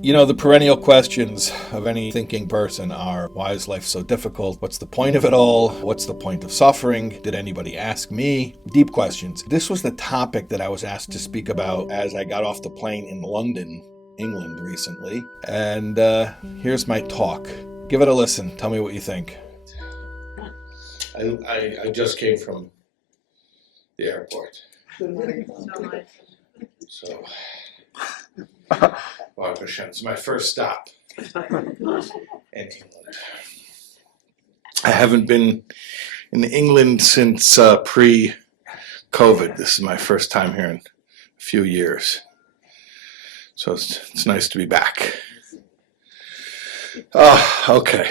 You know, the perennial questions of any thinking person are, why is life so difficult? What's the point of it all? What's the point of suffering? Did anybody ask me? Deep questions. This was the topic that I was asked to speak about as I got off the plane in London, England recently. And here's my talk. Give it a listen. Tell me what you think. I just came from the airport. So, Baruch Hashem, it's my first stop in England. I haven't been in England since pre-COVID. This is my first time here in a few years. So it's nice to be back. Okay.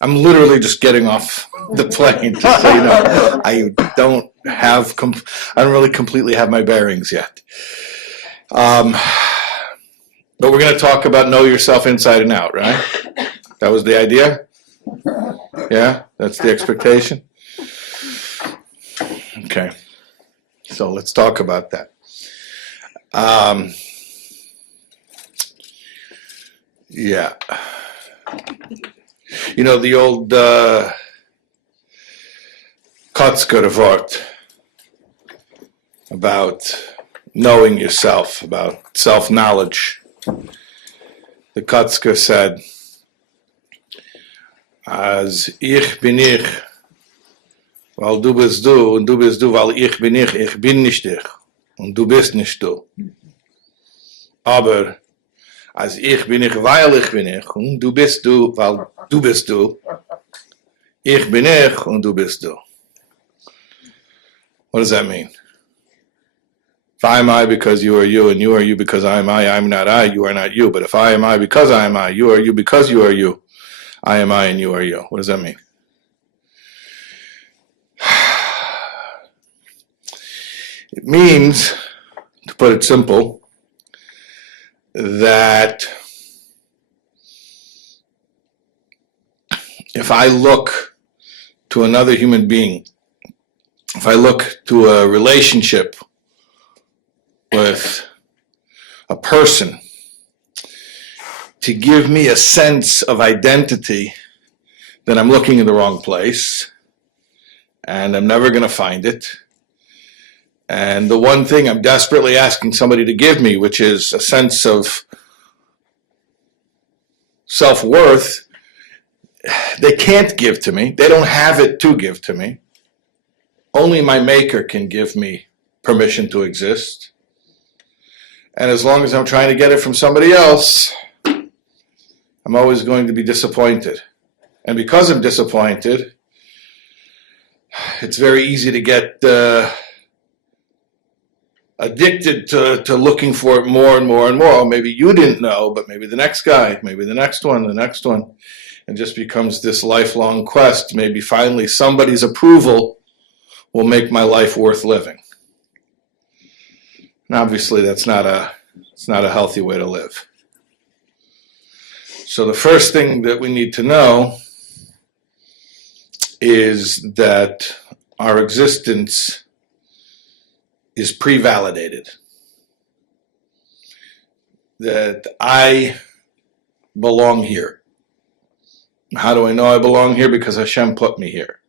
I'm literally just getting off the plane, just so you know. I don't really completely have my bearings yet. But we're going to talk about know yourself inside and out, right? That was the idea? Yeah? That's the expectation? Okay. So let's talk about that. Yeah. You know, the old Kotzker Wort about knowing yourself, about self-knowledge. The Kotzker said, "As ich bin ich, weil du bist du, und du bist du, weil ich bin nicht ich, und du bist nicht du. Aber als ich bin ich, weil ich bin ich, und du bist du, weil du bist du, ich bin ich, und du bist du." What does that mean? If I am I because you are you because I am I'm not I, you are not you. But if I am I because I am I, you are you because you are you, I am I and you are you. What does that mean? It means, to put it simple, that if I look to another human being, if I look to a relationship with a person to give me a sense of identity, then I'm looking in the wrong place and I'm never going to find it. And the one thing I'm desperately asking somebody to give me, which is a sense of self-worth, they can't give to me. They don't have it to give to me. Only my maker can give me permission to exist. And as long as I'm trying to get it from somebody else, I'm always going to be disappointed. And because I'm disappointed, it's very easy to get addicted to looking for it more and more and more. Oh, maybe you didn't know, but maybe the next guy, maybe the next one. And just becomes this lifelong quest. Maybe finally somebody's approval will make my life worth living. And obviously it's not a healthy way to live. So the first thing that we need to know is that our existence is pre-validated. That I belong here. How do I know I belong here? Because Hashem put me here.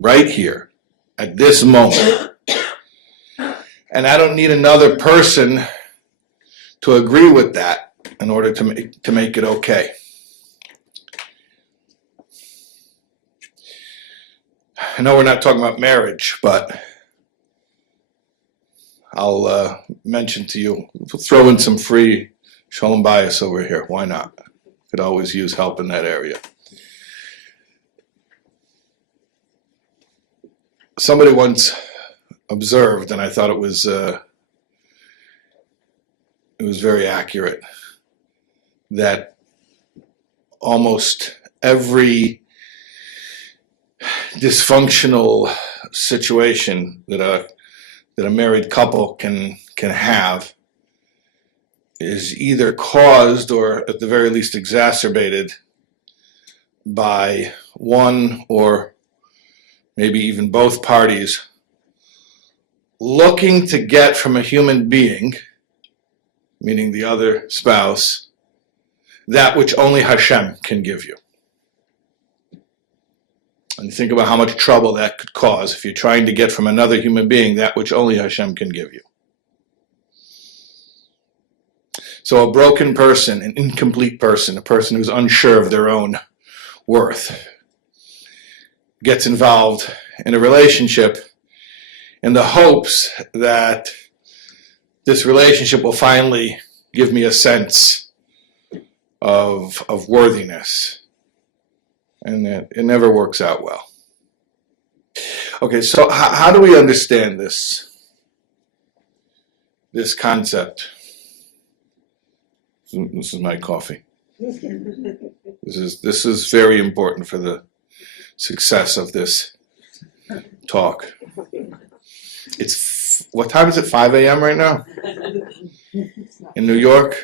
Right here. At this moment. And I don't need another person to agree with that in order to make it okay. I know we're not talking about marriage, but I'll mention to you, throw in some free shalom bayis over here. Why not? Could always use help in that area. Somebody once observed, and I thought it was very accurate, that almost every dysfunctional situation that a married couple can have is either caused or at the very least exacerbated by one or maybe even both parties looking to get from a human being meaning the other spouse, that which only Hashem can give you. And think about how much trouble that could cause if you're trying to get from another human being that which only Hashem can give you. So a broken person, an incomplete person, a person who's unsure of their own worth, gets involved in a relationship in the hopes that this relationship will finally give me a sense of worthiness. And it never works out well. Okay, so how do we understand this concept? This is my coffee. This is very important for the success of this talk. What time is it? 5 a.m. right now? In New York?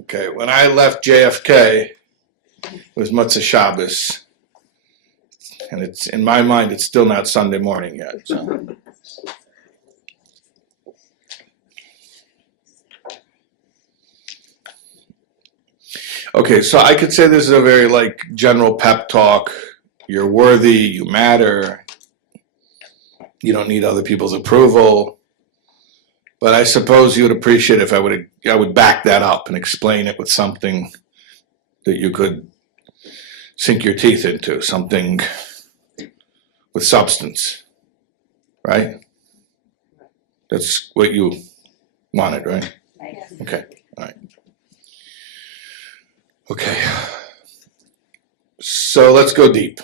Okay, when I left JFK, it was Motzei Shabbos, and it's in my mind it's still not Sunday morning yet. So. Okay, so I could say this is a very general pep talk. You're worthy, you matter, you don't need other people's approval. But I suppose you would appreciate if I would back that up and explain it with something that you could sink your teeth into, something with substance, right? That's what you wanted, right? Okay, all right. Okay, so let's go deep.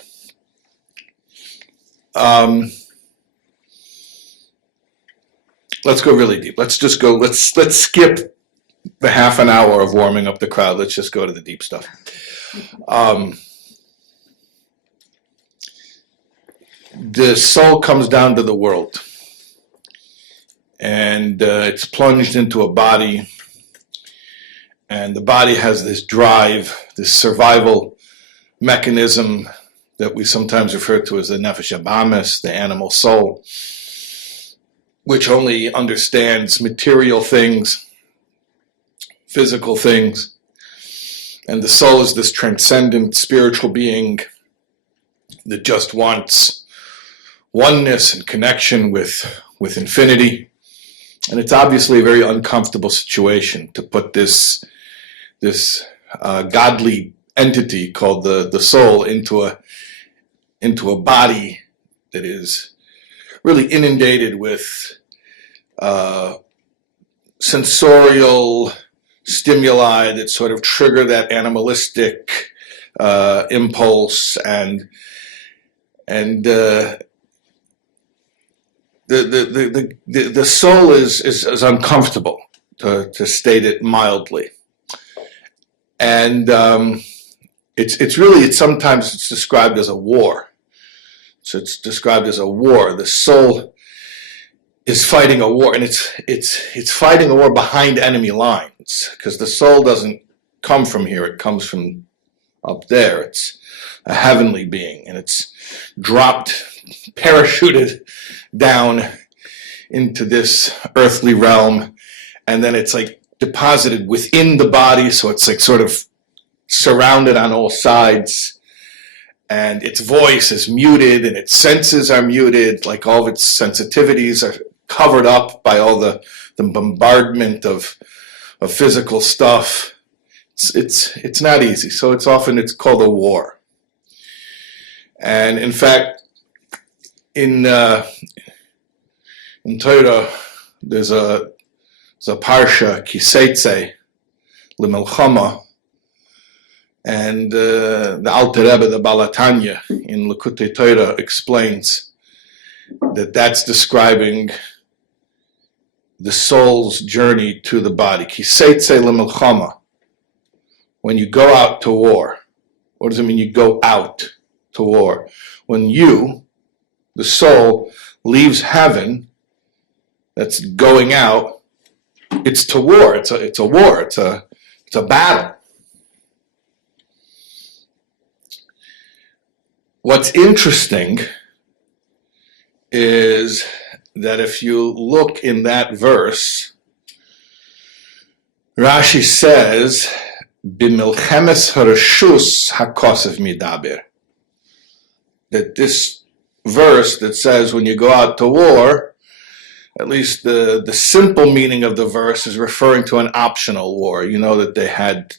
Let's go really deep. Let's skip the half an hour of warming up the crowd. Let's just go to the deep stuff. The soul comes down to the world, and it's plunged into a body, and the body has this drive, this survival mechanism that we sometimes refer to as the nefesh habahamis, the animal soul, which only understands material things, physical things. And the soul is this transcendent spiritual being that just wants oneness and connection with infinity. And it's obviously a very uncomfortable situation to put this godly entity called the soul into a body that is really inundated with sensorial stimuli that sort of trigger that animalistic impulse, and the soul is uncomfortable, to state it mildly, and it's sometimes described as a war. So it's described as a war. The soul is fighting a war, and it's fighting a war behind enemy lines, because the soul doesn't come from here, it comes from up there. It's a heavenly being, and it's parachuted down into this earthly realm, and then it's deposited within the body, so it's sort of surrounded on all sides, and its voice is muted, and its senses are muted, all of its sensitivities are covered up by all the bombardment of physical stuff. It's not easy, so it's called a war. And in fact, in Torah, there's a parsha, Kiseitze L'Melchama, and the Alter Rebbe, the Balatanya, in Likutei Torah explains that that's describing the soul's journey to the body. Kiseitze L'Melchama, when you go out to war. What does it mean you go out to war? When you, the soul, leaves heaven, that's going out, it's to war. It's a war. It's a battle. What's interesting is that if you look in that verse, Rashi says, "B'milchemes harashus hakosef midaber." That this verse that says when you go out to war, at least the simple meaning of the verse is referring to an optional war. You know that they had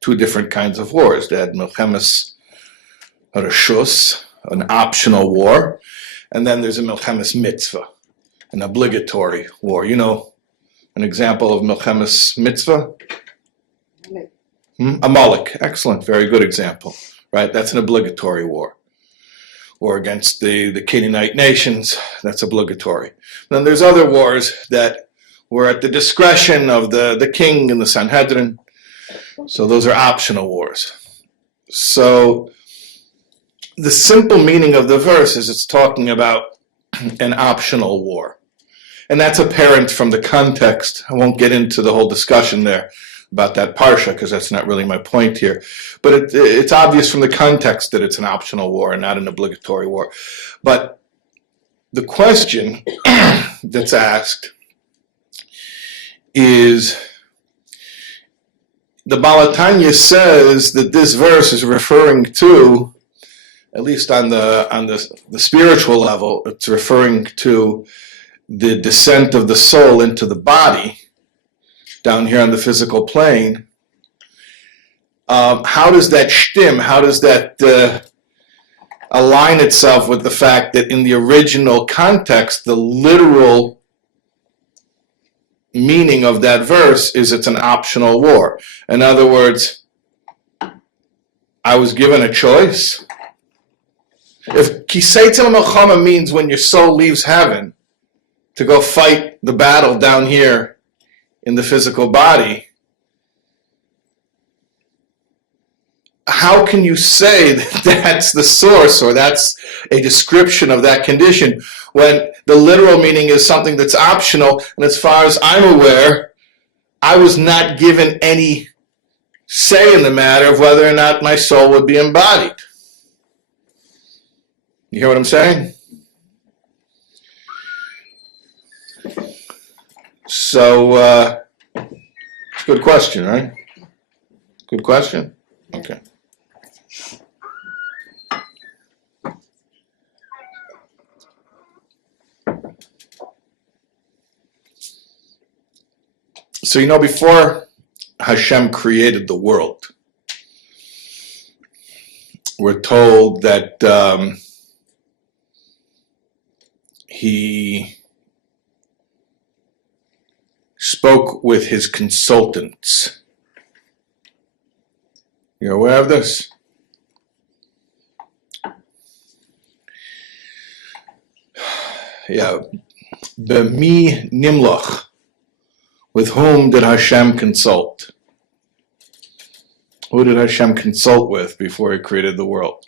two different kinds of wars. They had milchemes harashus, an optional war, and then there's a milchemes mitzvah, an obligatory war. You know an example of milchemes mitzvah? Amalek. Excellent. Very good example. Right? That's an obligatory war. War against the Canaanite nations. That's obligatory. Then there's other wars that were at the discretion of the king and the Sanhedrin. So those are optional wars. So the simple meaning of the verse is it's talking about an optional war. And that's apparent from the context. I won't get into the whole discussion there about that parsha because that's not really my point here. But it's obvious from the context that it's an optional war and not an obligatory war. But the question that's asked is, the Balatanya says that this verse is referring to, at least on the spiritual level, it's referring to the descent of the soul into the body down here on the physical plane. How does that shtim? How does that align itself with the fact that in the original context, the literal meaning of that verse is it's an optional war? In other words, I was given a choice. If Kiseitel Melchama means when your soul leaves heaven to go fight the battle down here in the physical body, how can you say that that's the source or that's a description of that condition when the literal meaning is something that's optional? And as far as I'm aware, I was not given any say in the matter of whether or not my soul would be embodied. You hear what I'm saying? So, it's a good question, right? Good question? Okay. So, you know, before Hashem created the world, we're told that he spoke with his consultants. You're aware of this? Yeah. B'mi nimloch. With whom did Hashem consult? Who did Hashem consult with before he created the world?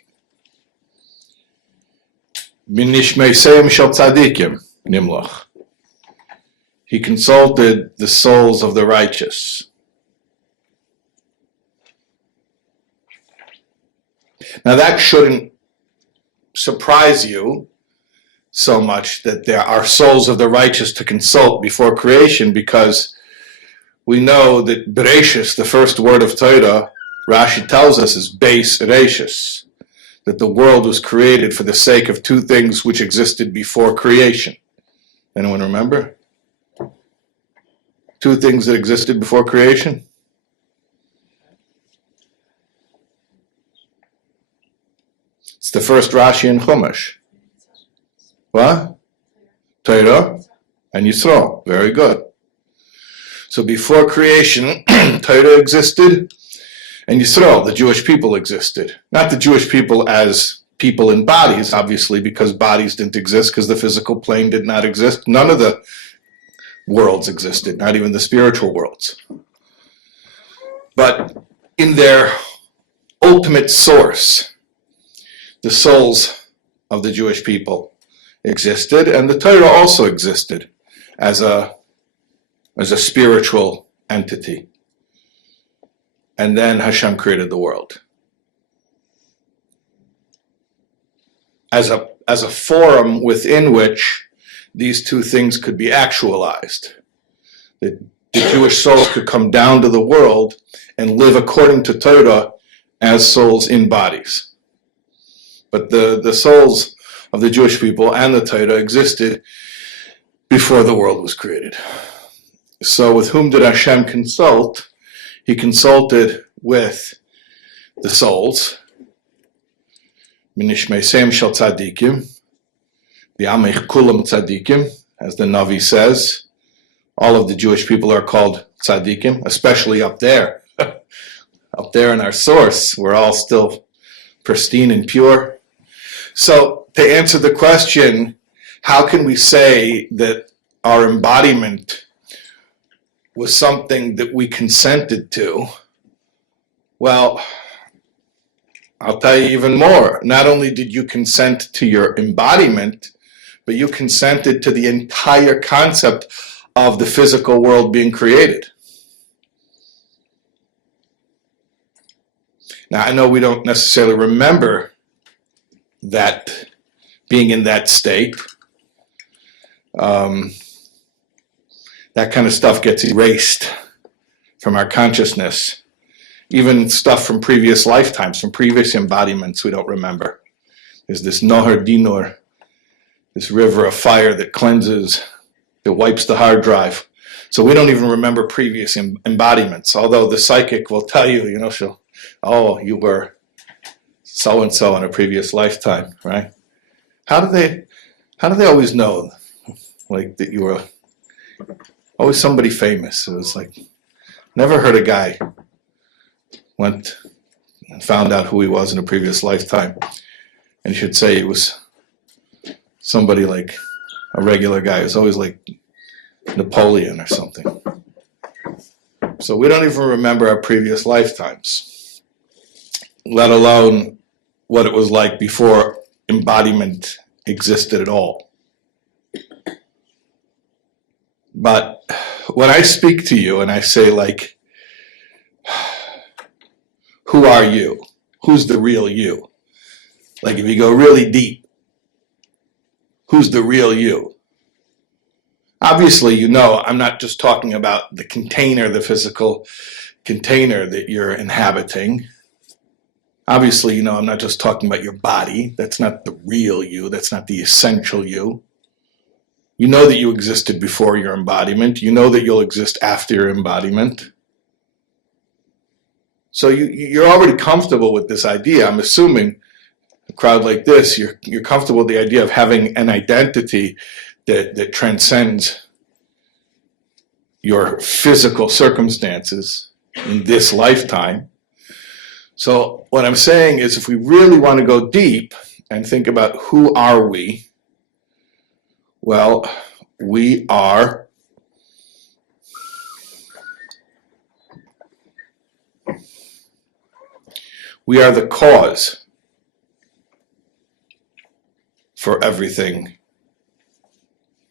B'nishmeiseim shel tzadikim nimloch. He consulted the souls of the righteous. Now that shouldn't surprise you so much that there are souls of the righteous to consult before creation, because we know that Bereshis, the first word of Torah, Rashi tells us is Beis Reshis, that the world was created for the sake of two things which existed before creation. Anyone remember? Two things that existed before creation? It's the first Rashi in Chumash. What? Torah and Yisrael. Very good. So before creation, Torah existed and Yisrael, the Jewish people, existed. Not the Jewish people as people in bodies, obviously, because bodies didn't exist, because the physical plane did not exist. None of the worlds existed, not even the spiritual worlds. But in their ultimate source, the souls of the Jewish people existed, and the Torah also existed as a spiritual entity. And then Hashem created the world as a forum within which these two things could be actualized. That the Jewish souls could come down to the world and live according to Torah as souls in bodies. But the souls of the Jewish people and the Torah existed before the world was created. So with whom did Hashem consult? He consulted with the souls, Minishmeisem shel tzadikim, the Amich kulam tzadikim, as the Navi says. All of the Jewish people are called tzadikim, especially up there. Up there in our source, we're all still pristine and pure. So to answer the question, how can we say that our embodiment was something that we consented to? Well, I'll tell you even more. Not only did you consent to your embodiment, but you consented to the entire concept of the physical world being created. Now, I know we don't necessarily remember that, being in that state. That kind of stuff gets erased from our consciousness. Even stuff from previous lifetimes, from previous embodiments, we don't remember. There's this Nohar Dinur, this river of fire that cleanses, that wipes the hard drive. So we don't even remember previous embodiments, although the psychic will tell you, she'll, oh, you were so-and-so in a previous lifetime, right? How do they always know, like, that you were always somebody famous? It was like, never heard a guy went and found out who he was in a previous lifetime, and you should say it was somebody like a regular guy. It was always like Napoleon or something. So we don't even remember our previous lifetimes, let alone what it was like before embodiment existed at all. But when I speak to you and I say, like, who are you? Who's the real you? Like, if you go really deep, who's the real you? Obviously, I'm not just talking about the container, the physical container that you're inhabiting. Obviously, I'm not just talking about your body. That's not the real you. That's not the essential you. You know that you existed before your embodiment. You know that you'll exist after your embodiment. So you're already comfortable with this idea. I'm assuming a crowd like this, you're comfortable with the idea of having an identity that transcends your physical circumstances in this lifetime. So what I'm saying is, if we really want to go deep and think about who are we, well, we are the cause for everything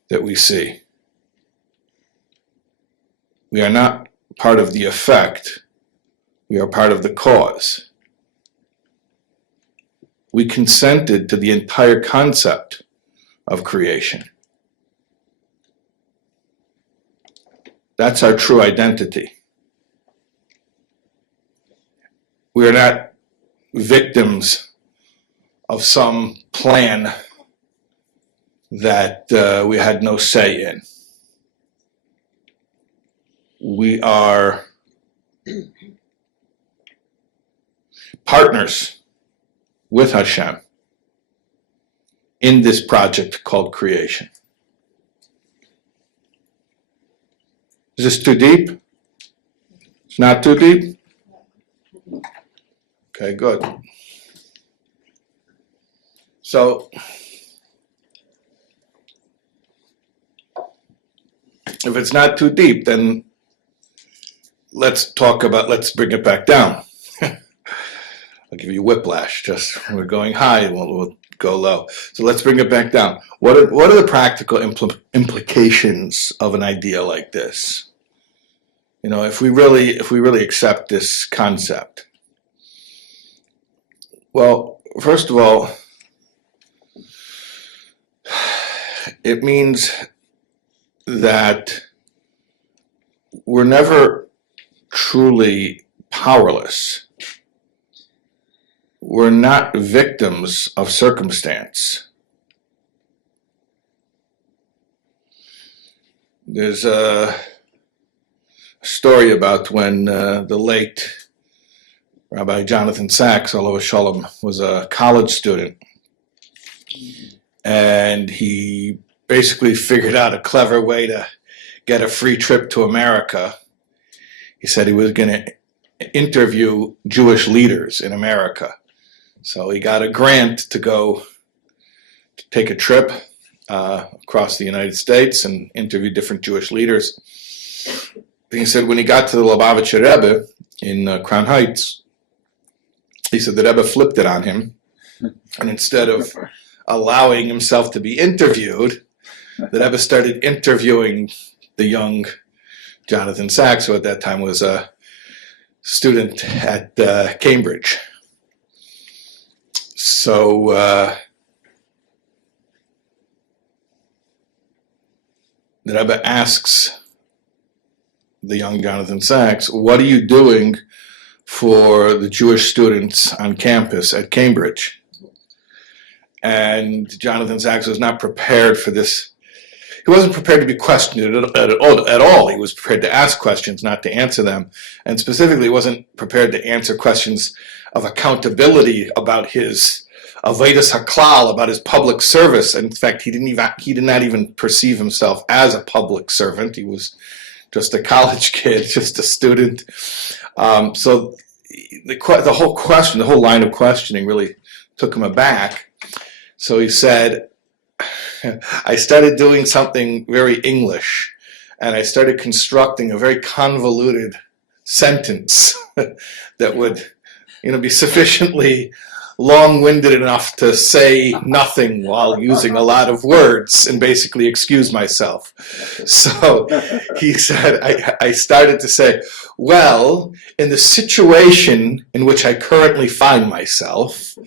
that we see. We are not part of the effect. We are part of the cause. We consented to the entire concept of creation. That's our true identity. We are not victims of some plan that we had no say in. We are partners with Hashem in this project called creation. Is this too deep? It's not too deep? Okay, good. So, if it's not too deep, then let's bring it back down. I'll give you whiplash. Just we're going high, we'll go low. So let's bring it back down. What are the practical implications of an idea like this? If we really accept this concept. Well, first of all, it means that we're never truly powerless. We're not victims of circumstance. There's a story about when the late Rabbi Jonathan Sacks, Alav Shalom, was a college student, and he basically figured out a clever way to get a free trip to America. He said he was going to interview Jewish leaders in America. So he got a grant to go to take a trip across the United States and interview different Jewish leaders. And he said when he got to the Lubavitcher Rebbe in Crown Heights, he said the Rebbe flipped it on him, and instead of allowing himself to be interviewed, the Rebbe started interviewing the young Jonathan Sacks, who at that time was a student at Cambridge. So the Rebbe asks the young Jonathan Sacks, what are you doing for the Jewish students on campus at Cambridge? And Jonathan Sacks was not prepared for this. He wasn't prepared to be questioned at all. He was prepared to ask questions, not to answer them. And specifically, he wasn't prepared to answer questions of accountability about his avodas haklal, about his public service. In fact, he did not even perceive himself as a public servant. He was just a college kid, just a student. So the whole question, the whole line of questioning really took him aback. So he said, I started doing something very English, and I started constructing a very convoluted sentence that would, be sufficiently long-winded enough to say nothing while using a lot of words and basically excuse myself. So he said, I started to say, well, in the situation in which I currently find myself,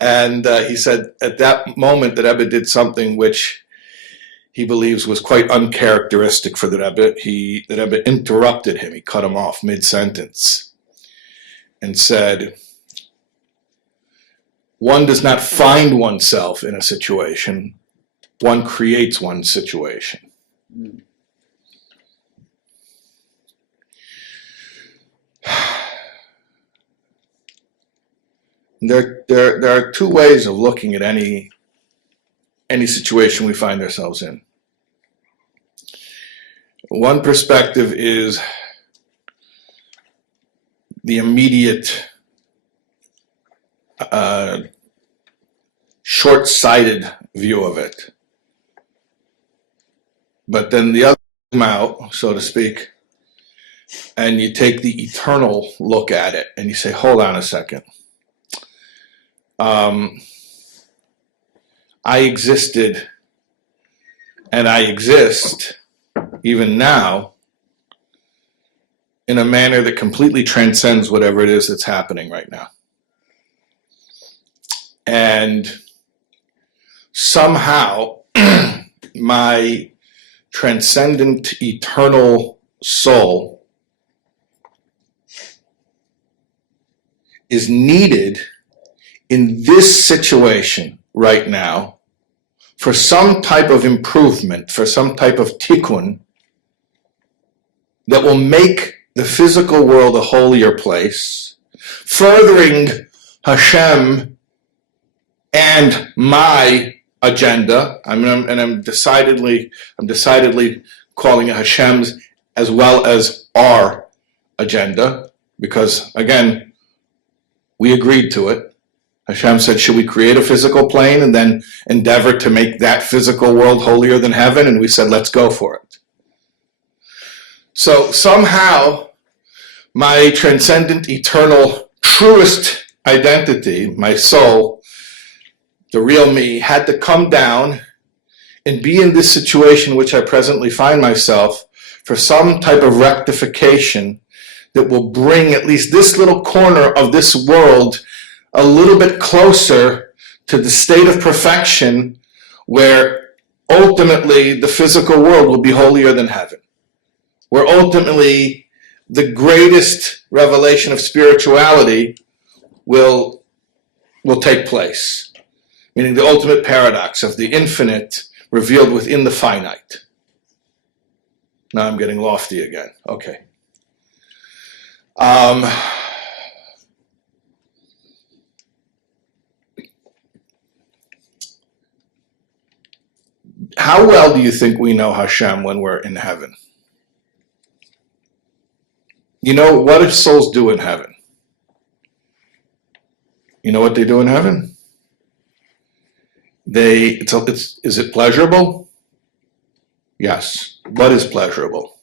and he said at that moment the Rebbe did something which he believes was quite uncharacteristic for the Rebbe. The Rebbe interrupted him. He cut him off mid-sentence and said, one does not find oneself in a situation. One creates one's situation. There are two ways of looking at any situation we find ourselves in. One perspective is the immediate, short-sighted view of it. But then the other come out, so to speak, and you take the eternal look at it, and you say, hold on a second. I existed, and I exist, even now, in a manner that completely transcends whatever it is that's happening right now. And somehow, my transcendent, eternal soul is needed in this situation right now for some type of improvement, for some type of tikkun that will make the physical world a holier place, furthering Hashem and my agenda. I'm decidedly calling it Hashem's as well as our agenda, because again, we agreed to it. Hashem said, should we create a physical plane and then endeavor to make that physical world holier than heaven? And we said, let's go for it. So somehow, my transcendent, eternal, truest identity, my soul, the real me, had to come down and be in this situation which I presently find myself for some type of rectification that will bring at least this little corner of this world a little bit closer to the state of perfection where ultimately the physical world will be holier than heaven. where ultimately the greatest revelation of spirituality will take place. Meaning the ultimate paradox of the infinite revealed within the finite. Now I'm getting lofty again. Okay. How well do you think we know Hashem when we're in heaven? You know, what do souls do in heaven? You know what they do in heaven? Is it pleasurable? Yes. What is pleasurable?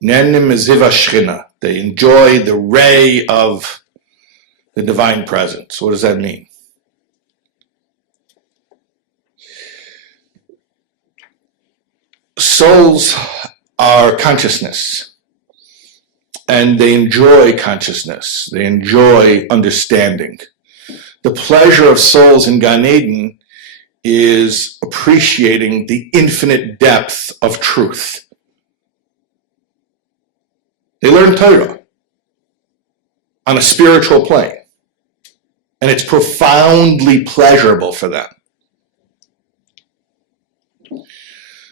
They enjoy the ray of the divine presence. What does that mean? Souls are consciousness, and they enjoy consciousness. They enjoy understanding. The pleasure of souls in Gan Eden is appreciating the infinite depth of truth. They learn Torah on a spiritual plane, and it's profoundly pleasurable for them.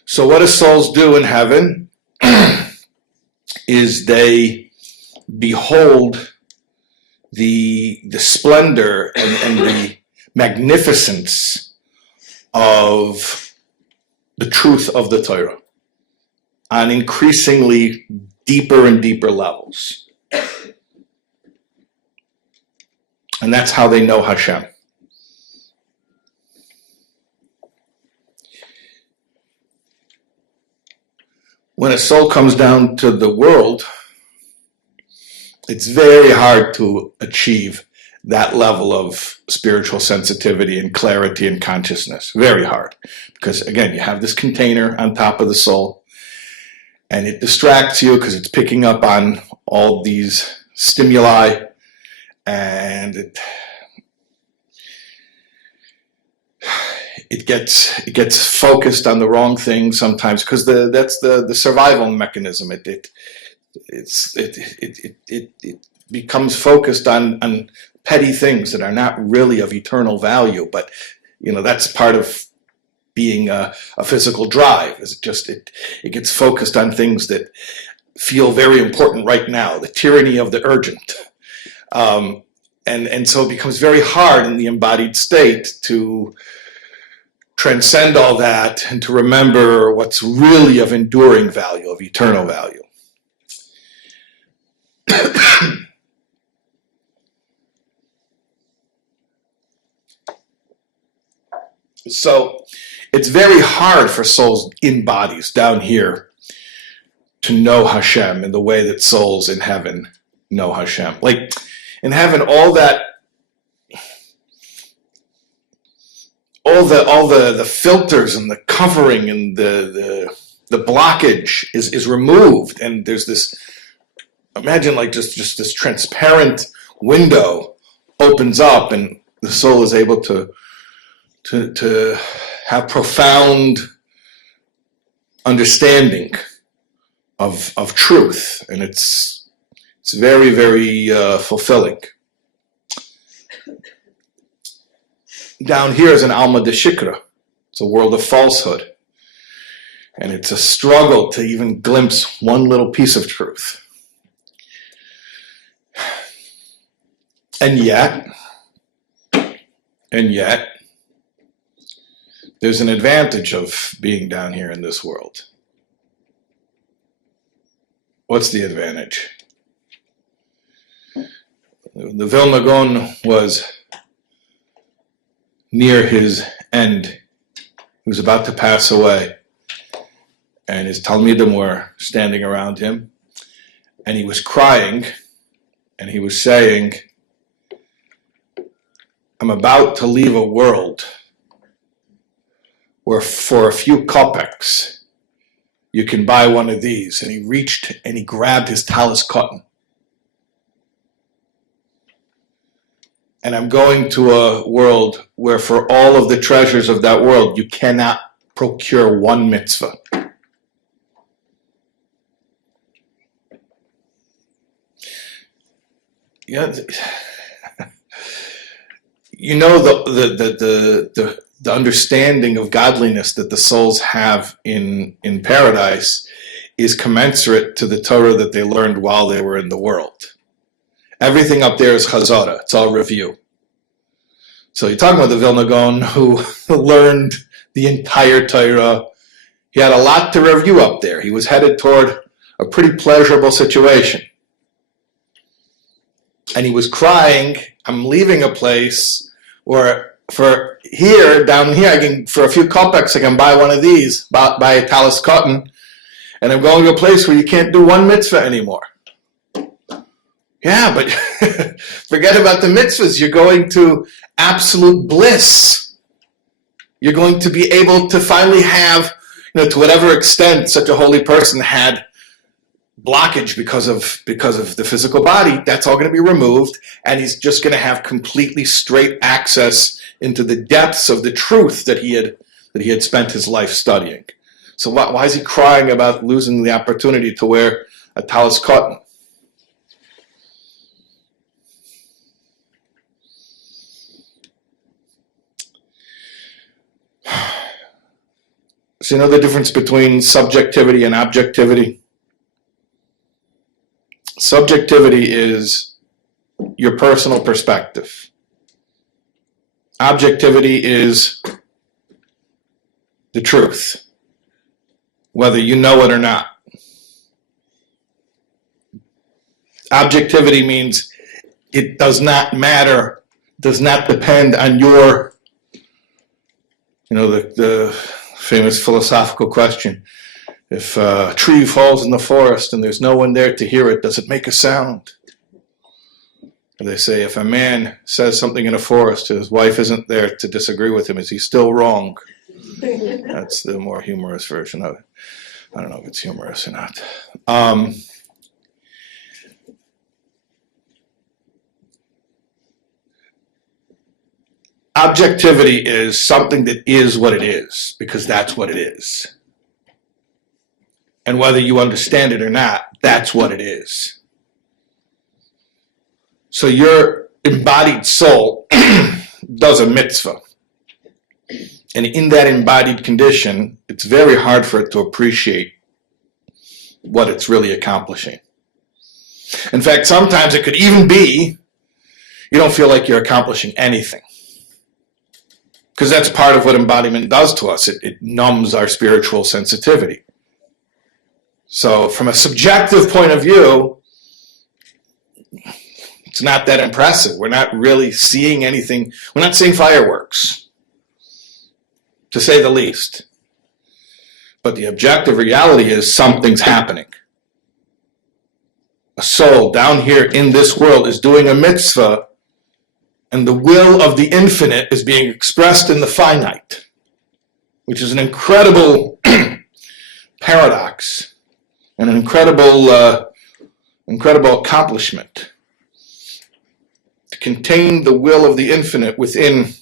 So what do souls do in heaven? Is they behold the splendor and the magnificence of the truth of the Torah on increasingly deeper and deeper levels. And that's how they know Hashem. When a soul comes down to the world, it's very hard to achieve that level of spiritual sensitivity and clarity and consciousness. Very hard. Because again, you have this container on top of the soul, and it distracts you because it's picking up on all these stimuli, and it gets focused on the wrong thing sometimes, because that's the survival mechanism. It becomes focused on petty things that are not really of eternal value, but that's part of being a physical drive. It gets focused on things that feel very important right now, the tyranny of the urgent. And so it becomes very hard in the embodied state to transcend all that and to remember what's really of enduring value, of eternal value. So it's very hard for souls in bodies down here to know Hashem in the way that souls in heaven know Hashem. Like in heaven, all the filters and the covering and the blockage is removed, and there's this, imagine like just this transparent window opens up, and the soul is able to have profound understanding of truth, and it's very, very fulfilling. Down here is an alma de shikra. It's a world of falsehood. And it's a struggle to even glimpse one little piece of truth. And yet, there's an advantage of being down here in this world. What's the advantage? The Vilna Gaon was near his end. He was about to pass away, and his Talmidim were standing around him, and he was crying, and he was saying, I'm about to leave a world where for a few kopecks you can buy one of these. And he reached and he grabbed his talis cotton. And I'm going to a world where for all of the treasures of that world, you cannot procure one mitzvah. yeah, you know, the understanding of godliness that the souls have in paradise is commensurate to the Torah that they learned while they were in the world. Everything up there is chazara. It's all review. So you're talking about the Vilna Gaon who learned the entire Torah. He had a lot to review up there. He was headed toward a pretty pleasurable situation. And he was crying, I'm leaving a place where for here, down here, I can, for a few kopecks, I can buy one of these, buy a talus cotton, and I'm going to a place where you can't do one mitzvah anymore. Yeah, but forget about the mitzvahs. You're going to absolute bliss. You're going to be able to finally have, to whatever extent such a holy person had blockage because of the physical body, that's all going to be removed, and he's just going to have completely straight access into the depths of the truth that he had spent his life studying. So why is he crying about losing the opportunity to wear a talus cotton? So you know the difference between subjectivity and objectivity? Subjectivity is your personal perspective. Objectivity is the truth, whether you know it or not. Objectivity means it does not matter, does not depend on your, the famous philosophical question. If a tree falls in the forest and there's no one there to hear it, does it make a sound? Or they say if a man says something in a forest and his wife isn't there to disagree with him, is he still wrong? That's the more humorous version of it. I don't know if it's humorous or not. Objectivity is something that is what it is, because that's what it is. And whether you understand it or not, that's what it is. So your embodied soul does a mitzvah. And in that embodied condition, it's very hard for it to appreciate what it's really accomplishing. In fact, sometimes it could even be you don't feel like you're accomplishing anything. Because that's part of what embodiment does to us. It numbs our spiritual sensitivity. So from a subjective point of view, it's not that impressive. We're not really seeing anything. We're not seeing fireworks, to say the least. But the objective reality is something's happening. A soul down here in this world is doing a mitzvah, and the will of the infinite is being expressed in the finite, which is an incredible paradox and an incredible accomplishment. To contain the will of the infinite within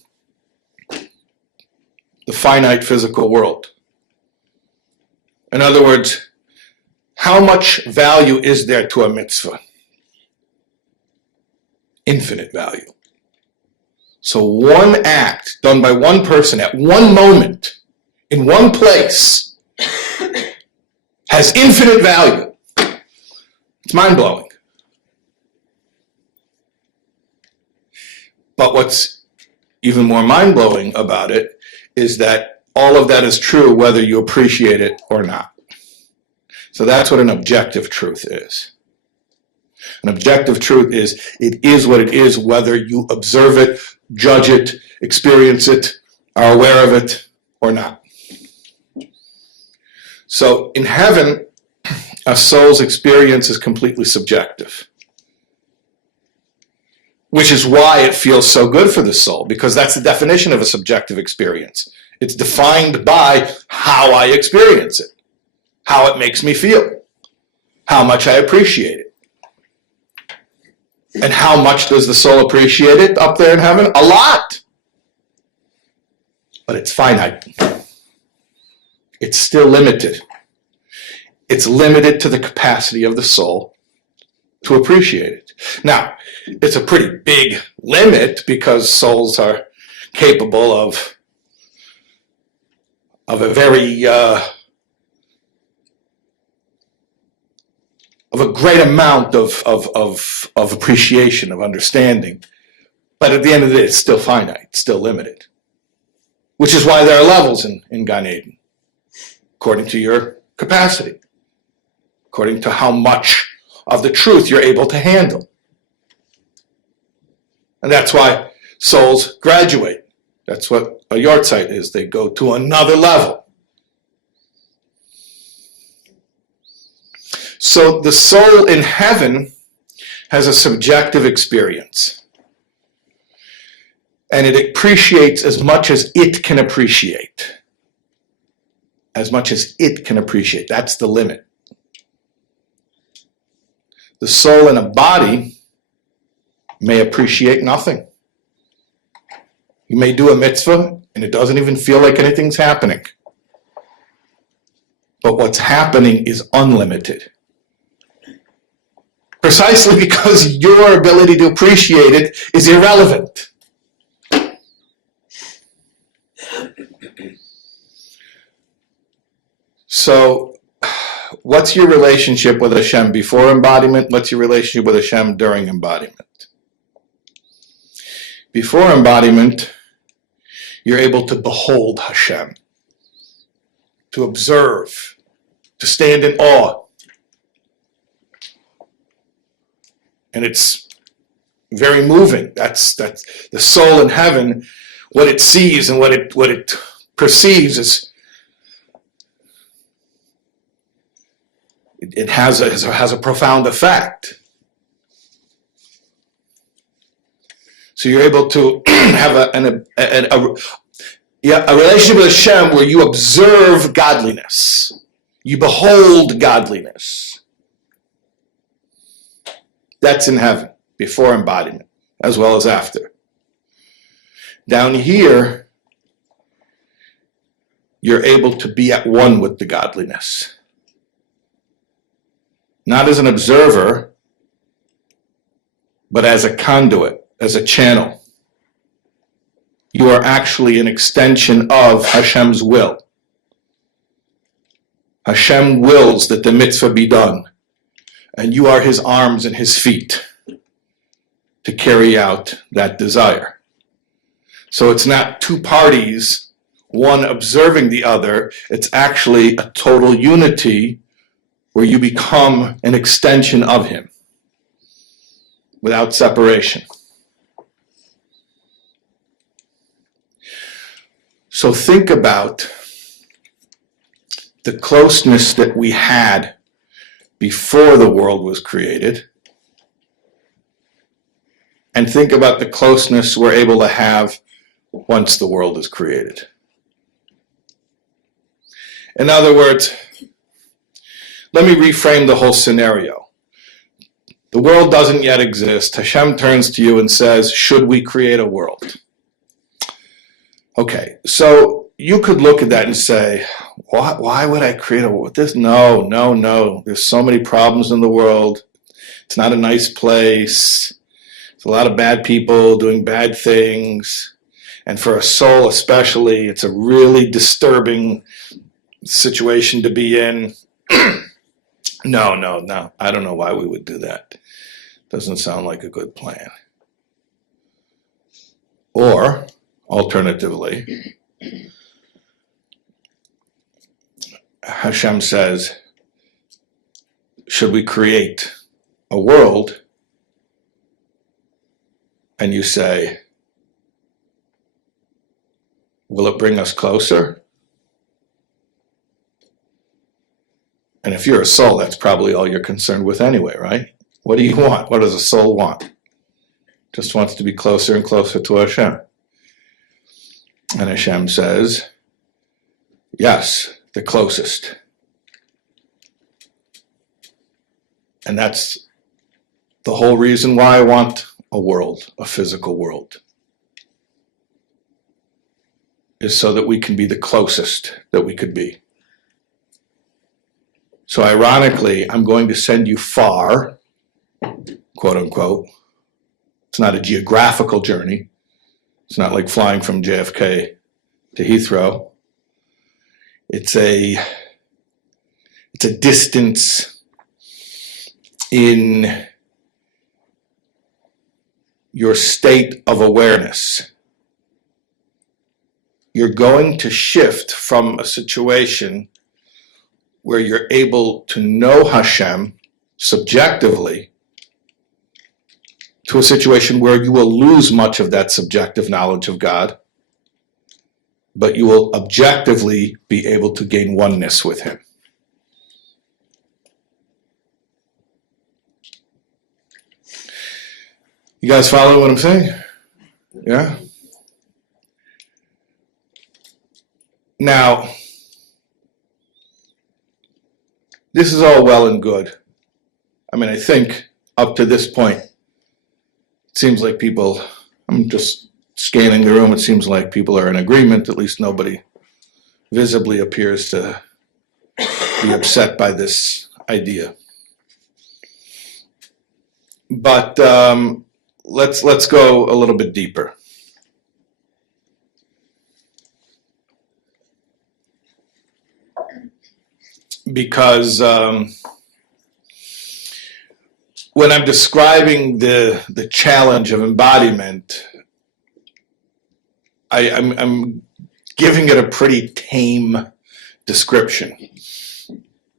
the finite physical world. In other words, how much value is there to a mitzvah? Infinite value. So one act done by one person at one moment, in one place, has infinite value. It's mind-blowing. But what's even more mind-blowing about it is that all of that is true whether you appreciate it or not. So that's what an objective truth is. An objective truth is, it is what it is whether you observe it, judge it, experience it, are aware of it, or not. So in heaven, a soul's experience is completely subjective. Which is why it feels so good for the soul, because that's the definition of a subjective experience. It's defined by how I experience it, how it makes me feel, how much I appreciate it. And how much does the soul appreciate it up there in heaven? A lot. But it's finite. It's still limited. It's limited to the capacity of the soul to appreciate it. Now, it's a pretty big limit because souls are capable of a very of a great amount of appreciation, of understanding. But at the end of the day, it's still finite, still limited. Which is why there are levels in Gan Eden, according to your capacity, according to how much of the truth you're able to handle. And that's why souls graduate. That's what a yahrzeit is. They go to another level. So the soul in heaven has a subjective experience. And it appreciates as much as it can appreciate. As much as it can appreciate. That's the limit. The soul in a body may appreciate nothing. You may do a mitzvah and it doesn't even feel like anything's happening. But what's happening is unlimited. Precisely because your ability to appreciate it is irrelevant. So, what's your relationship with Hashem before embodiment? What's your relationship with Hashem during embodiment? Before embodiment, you're able to behold Hashem, to observe, to stand in awe. And it's very moving. That's the soul in heaven. What it sees and what it perceives is it has a profound effect. So you're able to have a relationship with Hashem where you observe godliness, you behold godliness. That's in heaven, before embodiment, as well as after. Down here, you're able to be at one with the godliness. Not as an observer, but as a conduit, as a channel. You are actually an extension of Hashem's will. Hashem wills that the mitzvah be done. And you are his arms and his feet to carry out that desire. So it's not two parties, one observing the other. It's actually a total unity where you become an extension of him without separation. So think about the closeness that we had before the world was created, and think about the closeness we're able to have once the world is created. In other words, let me reframe the whole scenario. The world doesn't yet exist. Hashem turns to you and says, should we create a world? Okay, so you could look at that and say, why would I create a world with this? No. There's so many problems in the world. It's not a nice place. There's a lot of bad people doing bad things. And for a soul especially, it's a really disturbing situation to be in. No. I don't know why we would do that. Doesn't sound like a good plan. Or, alternatively, Hashem says, should we create a world? And you say, will it bring us closer? And if you're a soul, that's probably all you're concerned with anyway, right? What do you want? What does a soul want? Just wants to be closer and closer to Hashem. And Hashem says, yes, the closest. And that's the whole reason why I want a world, a physical world, is so that we can be the closest that we could be. So ironically, I'm going to send you far quote unquote. It's not a geographical journey. It's not like flying from JFK to Heathrow. It's a distance in your state of awareness. You're going to shift from a situation where you're able to know Hashem subjectively to a situation where you will lose much of that subjective knowledge of God, but you will objectively be able to gain oneness with Him. You guys follow what I'm saying? Yeah? Now, this is all well and good. I mean, I think up to this point, it seems like people, I'm just scanning the room, it seems like people are in agreement. At least nobody visibly appears to be upset by this idea. But let's go a little bit deeper. Because when I'm describing the challenge of embodiment, I'm giving it a pretty tame description.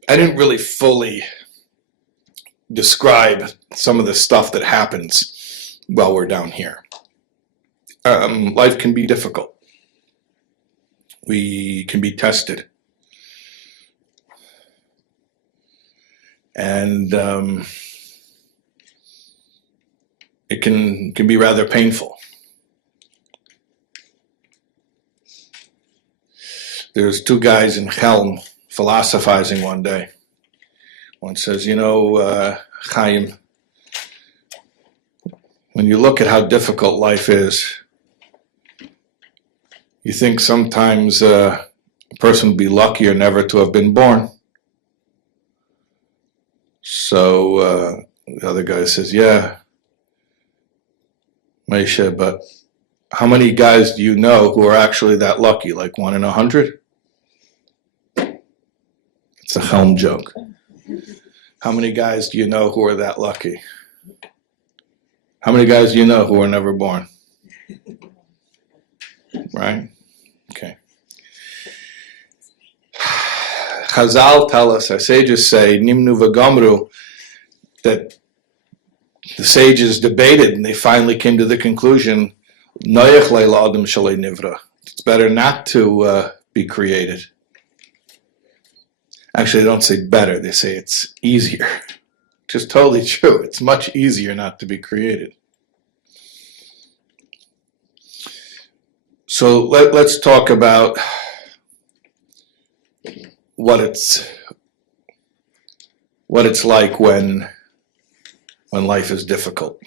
I didn't really fully describe some of the stuff that happens while we're down here. Life can be difficult. We can be tested. And it can be rather painful. There's two guys in Helm philosophizing one day. One says, Chaim, when you look at how difficult life is, you think sometimes a person would be luckier never to have been born. So the other guy says, yeah, Moshe, but how many guys do you know who are actually that lucky, like 1 in 100? It's a Helm joke. How many guys do you know who are that lucky? How many guys do you know who were never born? Right? Okay. Chazal tell us, our sages say, Nimnu v'gamru, that the sages debated and they finally came to the conclusion, Noyach leila adam shalei nivra. It's better not to be created. Actually, they don't say better, they say it's easier. Which is totally true. It's much easier not to be created. So let's talk about what it's like when life is difficult.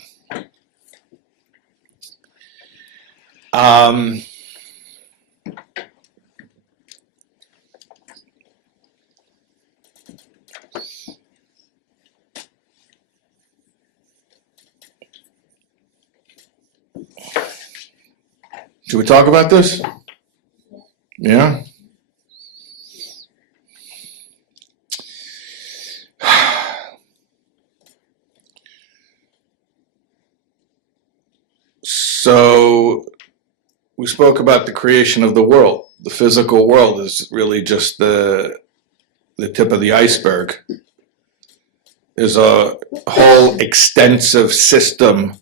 Should we talk about this? Yeah? So we spoke about the creation of the world. The physical world is really just the tip of the iceberg. There's a whole extensive system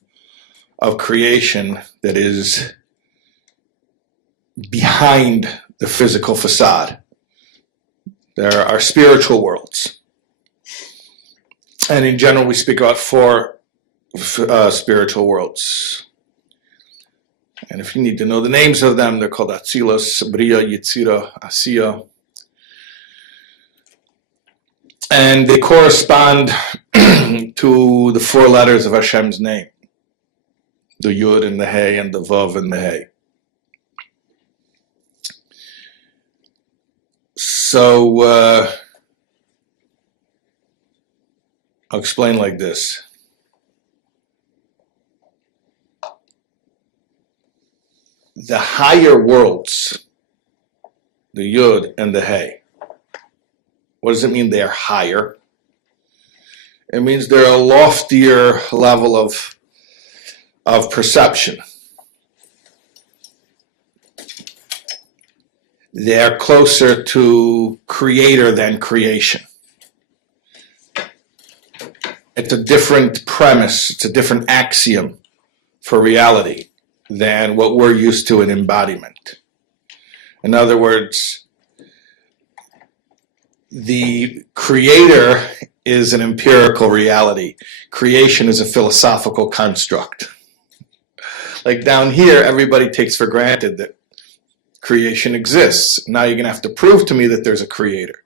of creation that is behind the physical facade. There are spiritual worlds. And in general, we speak about 4 spiritual worlds. And if you need to know the names of them, they're called Atzilus, Bria, Yetzira, Asiya. And they correspond to the 4 letters of Hashem's name. The Yud and the Hey and the Vav and the Hey. So, I'll explain like this. the higher worlds, the Yud and the Hey, what does it mean they're higher? It means they're a loftier level of perception. They're closer to creator than creation. It's a different premise, it's a different axiom for reality than what we're used to in embodiment. In other words, the creator is an empirical reality. Creation is a philosophical construct. Like down here, everybody takes for granted that creation exists. Now you're going to have to prove to me that there's a creator.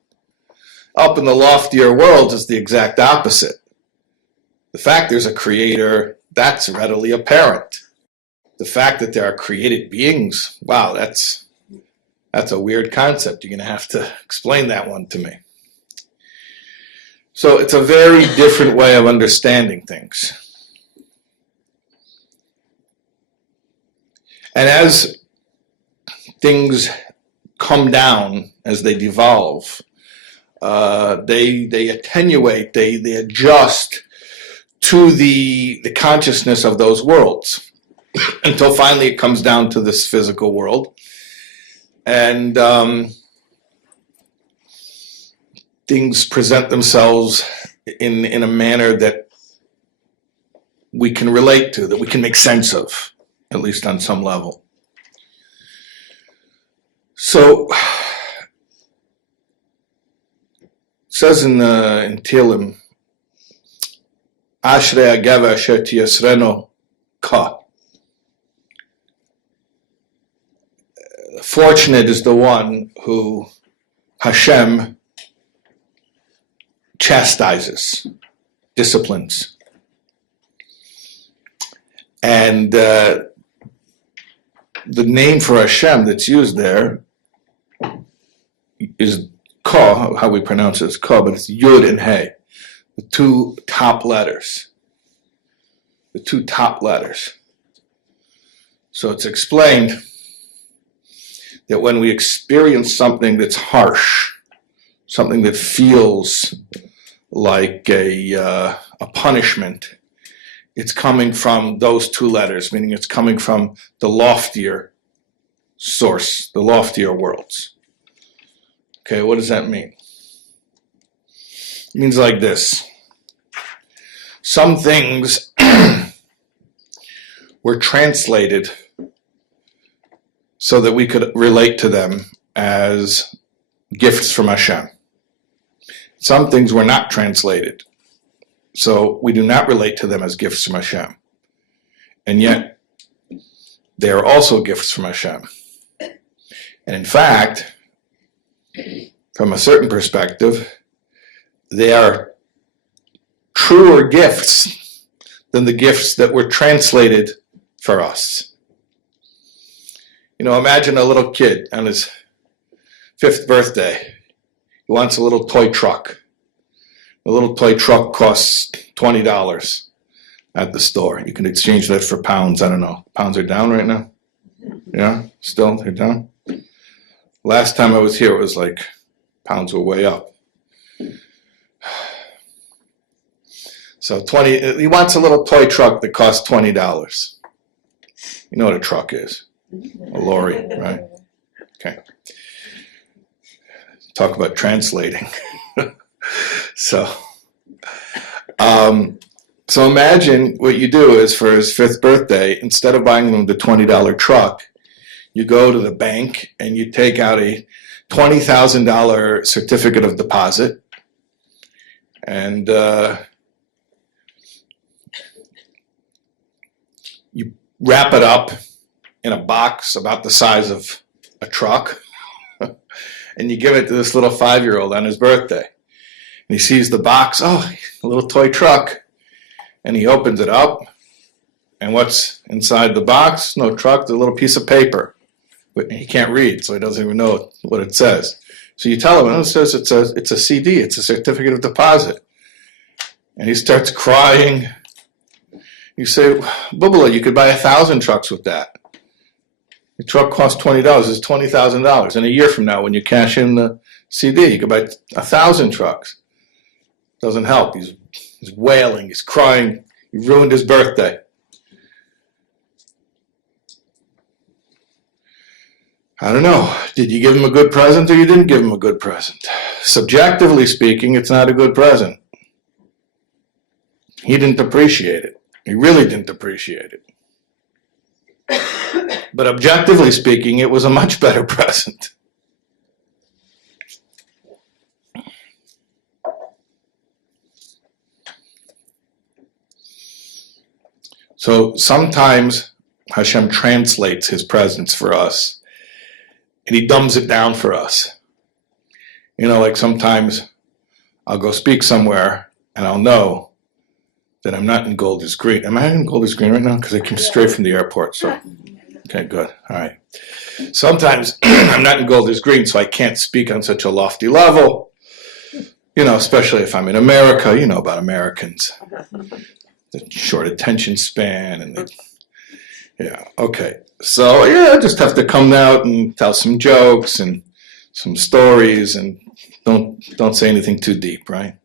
Up in the loftier worlds is the exact opposite. The fact there's a creator, that's readily apparent. The fact that there are created beings, wow, that's a weird concept. You're going to have to explain that one to me. So it's a very different way of understanding things. And as things come down, as they devolve, they attenuate, they adjust to the consciousness of those worlds until finally it comes down to this physical world. And things present themselves in a manner that we can relate to, that we can make sense of, at least on some level. So, it says in Tehillim, Ashrei Hageva Asher Tiyasreno Ka. Fortunate is the one who Hashem chastises, disciplines. And the name for Hashem that's used there is Ka, how we pronounce it is Ka, but it's Yud and Hey, the two top letters. The two top letters. So it's explained that when we experience something that's harsh, something that feels like a punishment, it's coming from those two letters, meaning it's coming from the loftier source, the loftier worlds. Okay, what does that mean? It means like this. Some things were translated so that we could relate to them as gifts from Hashem. Some things were not translated, so we do not relate to them as gifts from Hashem. And yet, they are also gifts from Hashem. And in fact, from a certain perspective, they are truer gifts than the gifts that were translated for us. You know, imagine a little kid on his 5th birthday. He wants a little toy truck. The little toy truck costs $20 at the store. You can exchange that for pounds. I don't know. Pounds are down right now? Yeah? Still? They're down? Last time I was here, it was like pounds were way up. So he wants a little toy truck that costs $20. You know what a truck is. A lorry, right? Okay. Talk about translating. So imagine what you do is for his 5th birthday, instead of buying him the $20 truck, you go to the bank and you take out a $20,000 certificate of deposit, and you wrap it up in a box about the size of a truck, and you give it to this little 5-year-old on his birthday. And he sees the box, oh, a little toy truck. And he opens it up, and what's inside the box? No truck, the little piece of paper. But he can't read, so he doesn't even know what it says. So you tell him, it says it's a CD, it's a certificate of deposit. And he starts crying. You say, Bubala, you could buy 1,000 trucks with that. The truck costs $20. It's $20,000. And a year from now, when you cash in the CD, you can buy 1,000 trucks. Doesn't help. He's wailing. He's crying. He ruined his birthday. I don't know. Did you give him a good present or you didn't give him a good present? Subjectively speaking, it's not a good present. He didn't appreciate it. He really didn't appreciate it. But objectively speaking, it was a much better present. So sometimes Hashem translates his presence for us, and he dumbs it down for us. You know, like sometimes I'll go speak somewhere, and I'll know that I'm not in Golders Green. Am I in Golders Green right now? Because I came straight from the airport. So, okay, good. All right. Sometimes I'm not in Golders Green, so I can't speak on such a lofty level. You know, especially if I'm in America. You know about Americans. The short attention span and yeah, okay. So yeah, I just have to come out and tell some jokes and some stories and don't say anything too deep, right?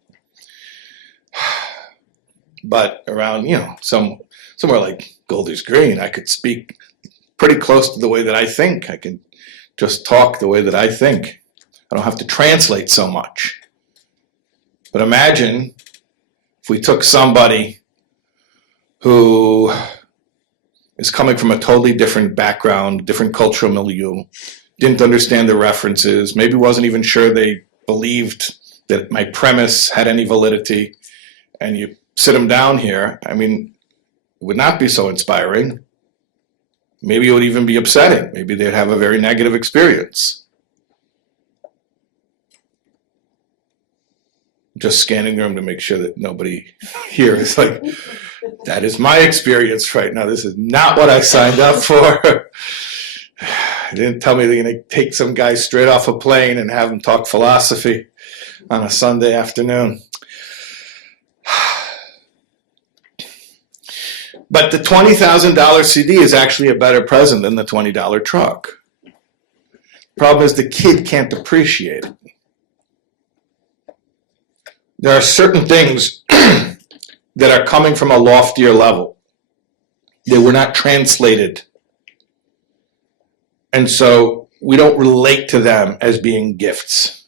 But around, you know, somewhere like Golders Green, I could speak pretty close to the way that I think. I can just talk the way that I think. I don't have to translate so much. But imagine if we took somebody who is coming from a totally different background, different cultural milieu, didn't understand the references, maybe wasn't even sure they believed that my premise had any validity, and you sit them down here, I mean, it would not be so inspiring. Maybe it would even be upsetting. Maybe they'd have a very negative experience. Just scanning the room to make sure that nobody here is like, that is my experience right now. This is not what I signed up for. They didn't tell me they're going to take some guy straight off a plane and have him talk philosophy on a Sunday afternoon. But the $20,000 CD is actually a better present than the $20 truck. Problem is the kid can't appreciate it. There are certain things that are coming from a loftier level. They were not translated. And so we don't relate to them as being gifts.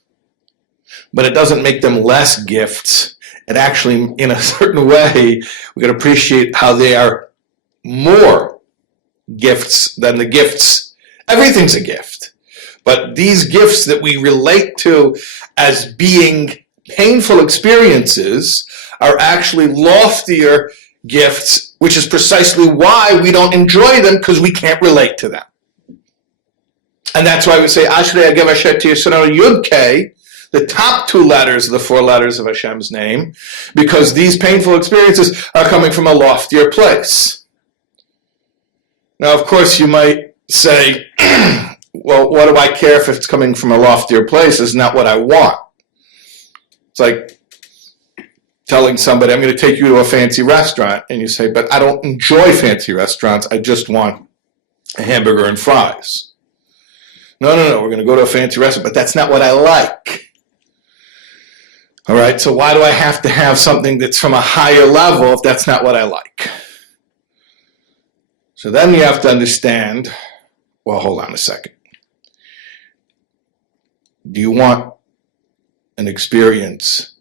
But it doesn't make them less gifts. It actually, in a certain way, we can appreciate how they are more gifts than the gifts. Everything's a gift. But these gifts that we relate to as being painful experiences are actually loftier gifts, which is precisely why we don't enjoy them, because we can't relate to them. And that's why we say, Ashrei Agev Asher Tiyasano Yud Kei, the top two letters of the four letters of Hashem's name, because these painful experiences are coming from a loftier place. Now, of course, you might say, well, what do I care if it's coming from a loftier place? It's not what I want. It's like telling somebody, I'm going to take you to a fancy restaurant, and you say, but I don't enjoy fancy restaurants. I just want a hamburger and fries. No, we're going to go to a fancy restaurant, but that's not what I like. All right, so why do I have to have something that's from a higher level if that's not what I like? So then you have to understand, well, hold on a second. Do you want an experience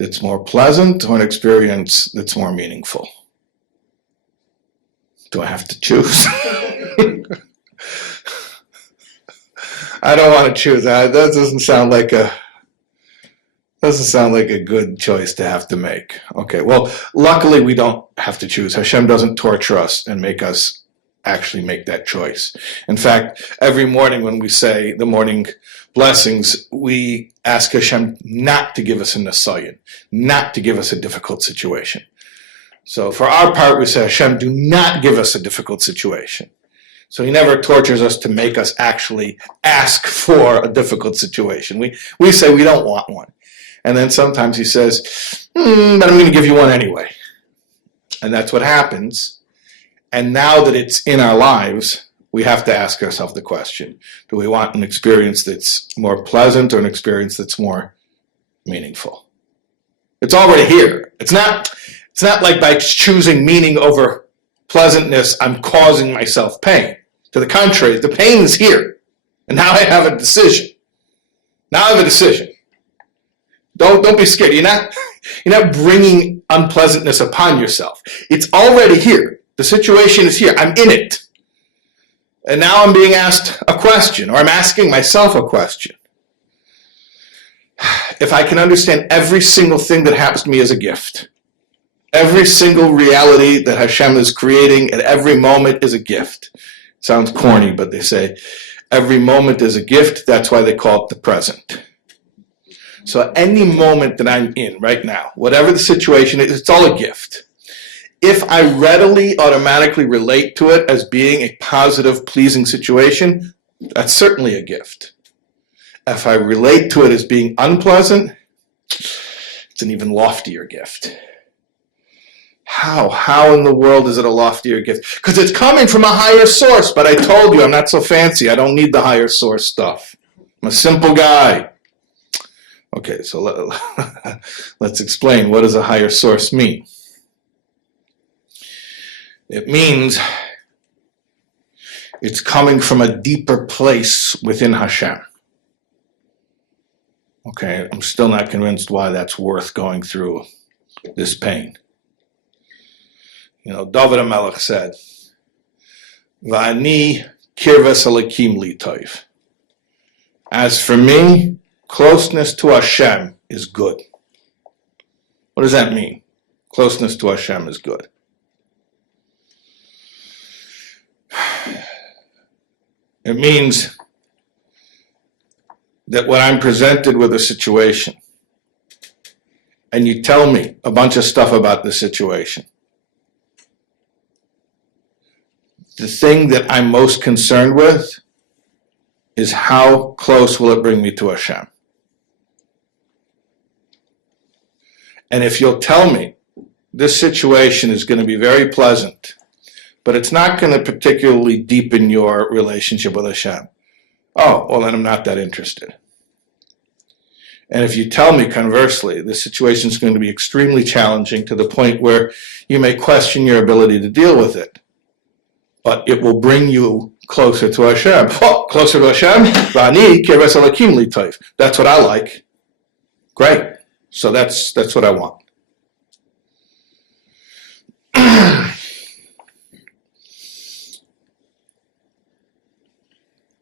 that's more pleasant or an experience that's more meaningful? Do I have to choose? I don't want to choose that. That doesn't sound like a good choice to have to make. Okay, well, luckily we don't have to choose. Hashem doesn't torture us and make us actually make that choice. In fact, every morning when we say the morning blessings, we ask Hashem not to give us a nasayan, not to give us a difficult situation. So for our part, we say, Hashem, do not give us a difficult situation. So he never tortures us to make us actually ask for a difficult situation. We say we don't want one. And then sometimes he says, but I'm going to give you one anyway. And that's what happens. And now that it's in our lives, we have to ask ourselves the question, do we want an experience that's more pleasant or an experience that's more meaningful? It's already here. It's not like by choosing meaning over pleasantness, I'm causing myself pain. To the contrary, the pain is here. And now I have a decision. Now I have a decision. Don't be scared. You're not bringing unpleasantness upon yourself. It's already here. The situation is here. I'm in it. And now I'm being asked a question, or I'm asking myself a question. If I can understand every single thing that happens to me as a gift, every single reality that Hashem is creating at every moment is a gift. It sounds corny, but they say every moment is a gift. That's why they call it the present. So any moment that I'm in right now, whatever the situation is, it's all a gift. If I readily, automatically relate to it as being a positive, pleasing situation, that's certainly a gift. If I relate to it as being unpleasant, it's an even loftier gift. How in the world is it a loftier gift? Because it's coming from a higher source, but I told you I'm not so fancy. I don't need the higher source stuff. I'm a simple guy. Okay, so let's explain, what does a higher source mean? It means it's coming from a deeper place within Hashem. Okay, I'm still not convinced why that's worth going through this pain. You know, David HaMelech said, V'ani kirves Elokim li tov. As for me, closeness to Hashem is good. What does that mean? Closeness to Hashem is good. It means that when I'm presented with a situation and you tell me a bunch of stuff about the situation, the thing that I'm most concerned with is how close will it bring me to Hashem. And if you'll tell me this situation is going to be very pleasant, but it's not going to particularly deepen your relationship with Hashem, oh, well, then I'm not that interested. And if you tell me conversely, this situation is going to be extremely challenging to the point where you may question your ability to deal with it, but it will bring you closer to Hashem. Oh, closer to Hashem? V'ani kirves Elokim li tov. That's what I like. Great. So that's what I want.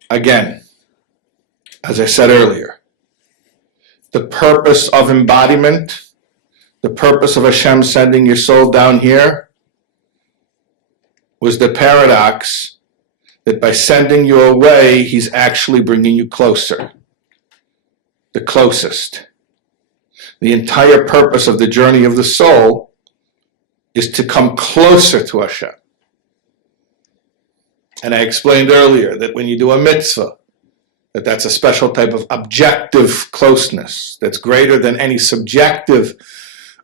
Again, as I said earlier, the purpose of embodiment, the purpose of Hashem sending your soul down here, was the paradox that by sending you away, he's actually bringing you closer, the closest. The entire purpose of the journey of the soul is to come closer to Hashem. And I explained earlier that when you do a mitzvah, that's a special type of objective closeness that's greater than any subjective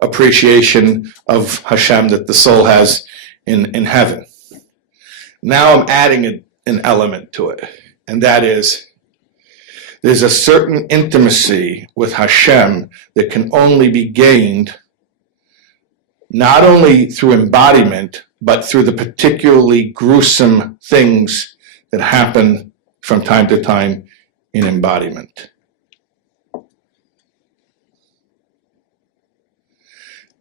appreciation of Hashem that the soul has in heaven. Now I'm adding an element to it, and that is there's a certain intimacy with Hashem that can only be gained not only through embodiment, but through the particularly gruesome things that happen from time to time in embodiment.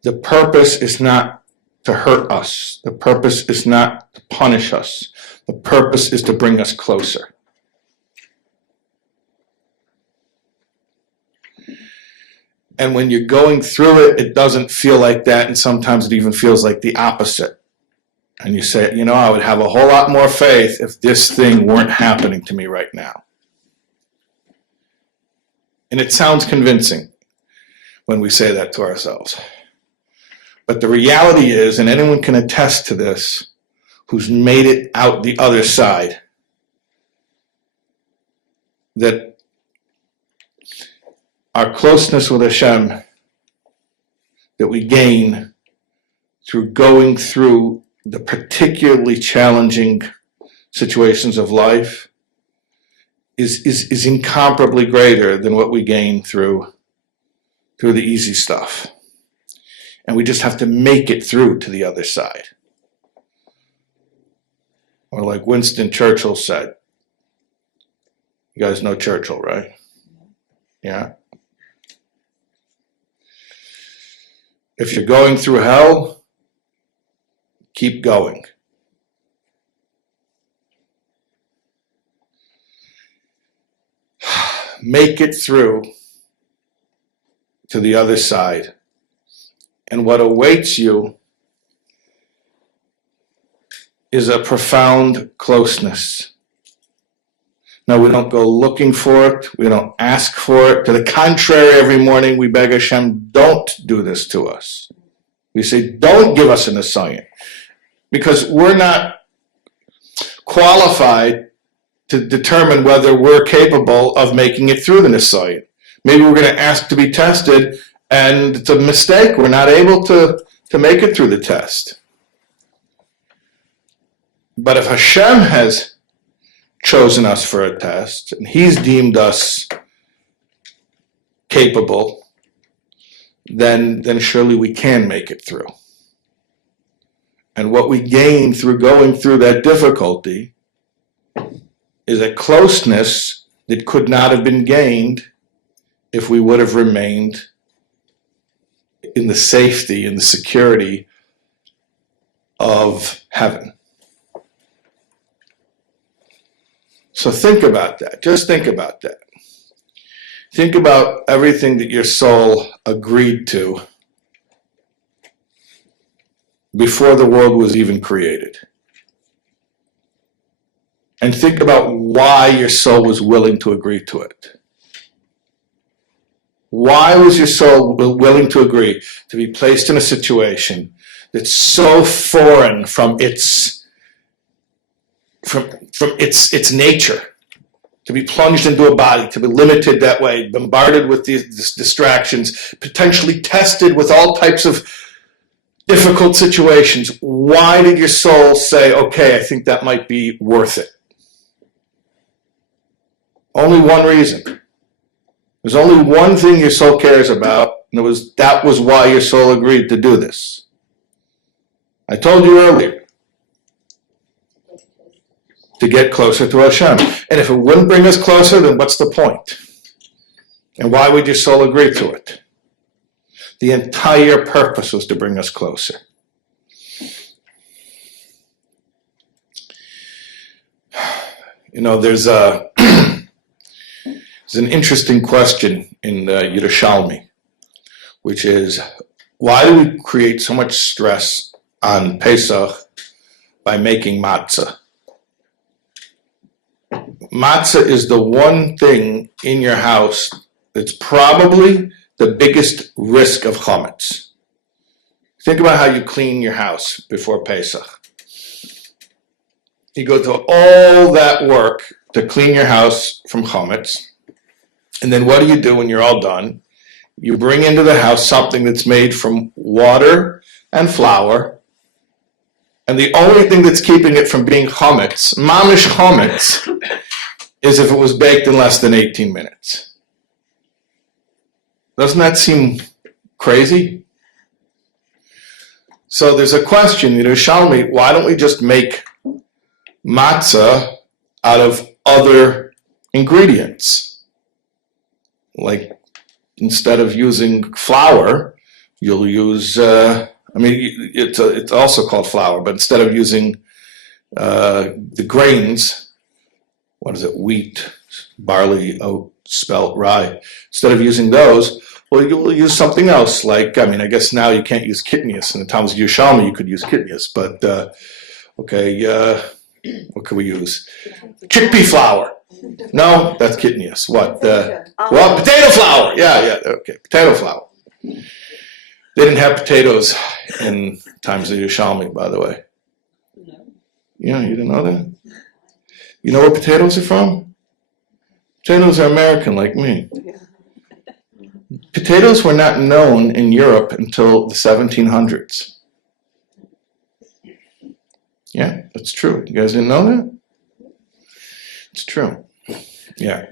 The purpose is not to hurt us. The purpose is not to punish us. The purpose is to bring us closer. And when you're going through it, it doesn't feel like that, and sometimes it even feels like the opposite. And you say, you know, I would have a whole lot more faith if this thing weren't happening to me right now. And it sounds convincing when we say that to ourselves. But the reality is, and anyone can attest to this, who's made it out the other side, that our closeness with Hashem that we gain through going through the particularly challenging situations of life is incomparably greater than what we gain through the easy stuff. And we just have to make it through to the other side. Or like Winston Churchill said. You guys know Churchill, right? Yeah? If you're going through hell, keep going. Make it through to the other side. And what awaits you is a profound closeness. Now, we don't go looking for it. We don't ask for it. To the contrary, every morning we beg Hashem, don't do this to us. We say, don't give us an assignment. Because we're not qualified to determine whether we're capable of making it through the Nisayim. Maybe we're going to ask to be tested, and it's a mistake. We're not able to make it through the test. But if Hashem has chosen us for a test, and He's deemed us capable, then surely we can make it through. And what we gain through going through that difficulty is a closeness that could not have been gained if we would have remained in the safety and the security of heaven. So think about that. Just think about that. Think about everything that your soul agreed to before the world was even created. And think about why your soul was willing to agree to it. Why was your soul willing to agree to be placed in a situation that's so foreign from its nature, to be plunged into a body, to be limited that way, bombarded with these distractions, potentially tested with all types of difficult situations? Why did your soul say, okay, I think that might be worth it? Only one reason. There's only one thing your soul cares about, and that was why your soul agreed to do this. I told you earlier, to get closer to Hashem. And if it wouldn't bring us closer, then what's the point? And why would your soul agree to it? The entire purpose was to bring us closer. You know, there's an interesting question in Yerushalmi, which is, why do we create so much stress on Pesach by making matzah? Matzah is the one thing in your house that's probably the biggest risk of chametz. Think about how you clean your house before Pesach. You go through all that work to clean your house from chametz, and then what do you do when you're all done? You bring into the house something that's made from water and flour, and the only thing that's keeping it from being chametz, mamish chametz, is if it was baked in less than 18 minutes. Doesn't that seem crazy? So there's a question, Yerushalmi, why don't we just make matzah out of other ingredients? Like, instead of using flour, you'll use, it's also called flour, but instead of using the grains, what is it, wheat, barley, oat, spelt, rye, instead of using those, well, you'll use something else, like, I guess now you can't use kitnius. In the times of Yerushalmi, you could use kitnius, but, what could we use? Chickpea flour. No, that's kitnius. What? Well, potato flour. Yeah, okay, potato flour. They didn't have potatoes in times of Yerushalmi, by the way. Yeah, you didn't know that? You know where potatoes are from? Potatoes are American, like me. Potatoes were not known in Europe until the 1700s. Yeah, that's true. You guys didn't know that? It's true. Yeah.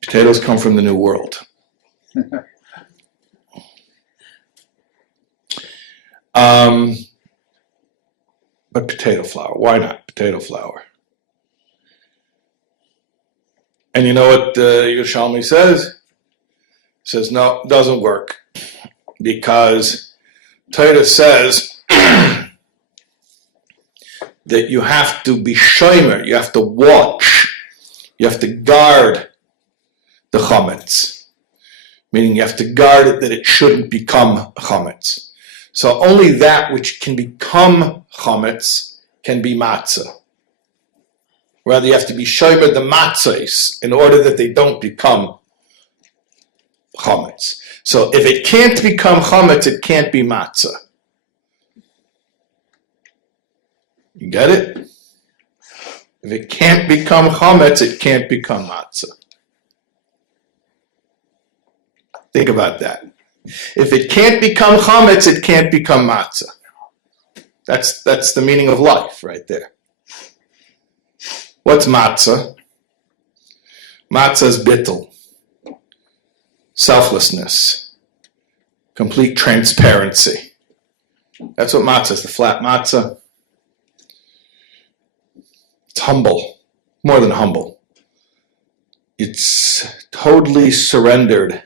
Potatoes come from the New World. But potato flour, why not potato flour? And you know what Yerushalmi says? He says, no, it doesn't work. Because Torah says that you have to be shomer, you have to watch, you have to guard the chametz. Meaning you have to guard it that it shouldn't become chametz. So only that which can become chametz can be matzah. Rather, you have to be shomer the matzahs in order that they don't become chametz. So if it can't become chametz, it can't be matzah. You get it? If it can't become chametz, it can't become matzah. Think about that. If it can't become chametz, it can't become matzah. That's the meaning of life right there. What's matzah? Matzah is bittul. Selflessness. Complete transparency. That's what matzah is, the flat matzah. It's humble. More than humble. It's totally surrendered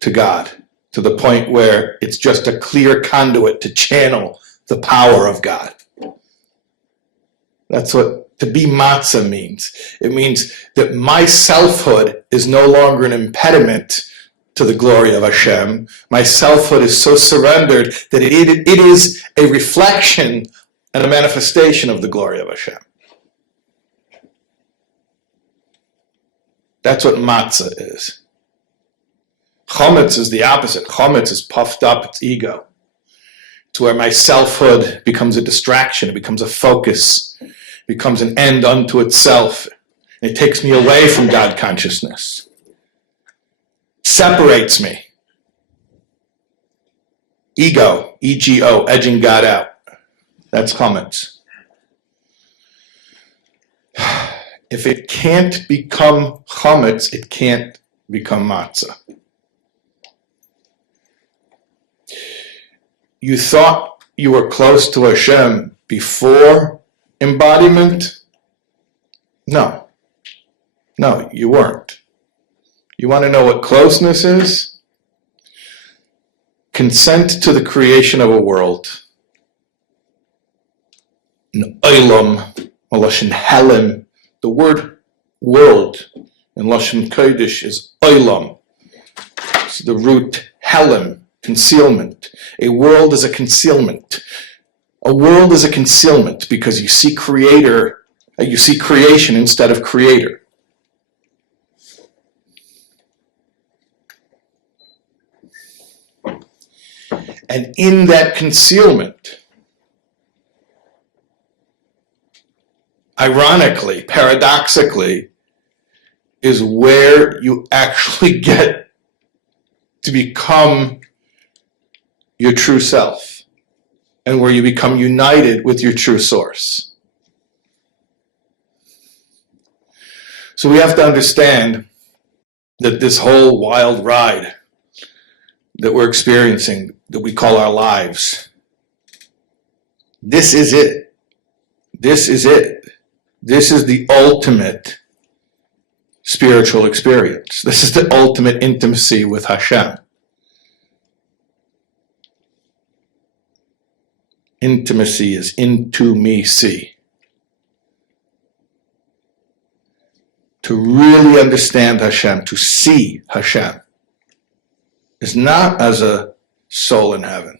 to God, to the point where it's just a clear conduit to channel the power of God. That's what to be matzah means. It means that my selfhood is no longer an impediment to the glory of Hashem. My selfhood is so surrendered that it is a reflection and a manifestation of the glory of Hashem. That's what matzah is. Chometz is the opposite. Chometz is puffed up, it's ego. It's where my selfhood becomes a distraction, it becomes a focus, it becomes an end unto itself. It takes me away from God consciousness. It separates me. Ego, ego, edging God out. That's chometz. If it can't become chometz, it can't become matzah. You thought you were close to Hashem before embodiment? No, you weren't. You want to know what closeness is? Consent to the creation of a world. An olam, a lashon helem. The word world in lashon kodesh is olam. It's the root helem. Concealment. A world is a concealment. A world is a concealment because you see creation instead of creator. And in that concealment, ironically, paradoxically, is where you actually get to become your true self, and where you become united with your true source. So we have to understand that this whole wild ride that we're experiencing, that we call our lives, this is it. This is it. This is the ultimate spiritual experience. This is the ultimate intimacy with Hashem. Intimacy is into me see. To really understand Hashem, to see Hashem, is not as a soul in heaven,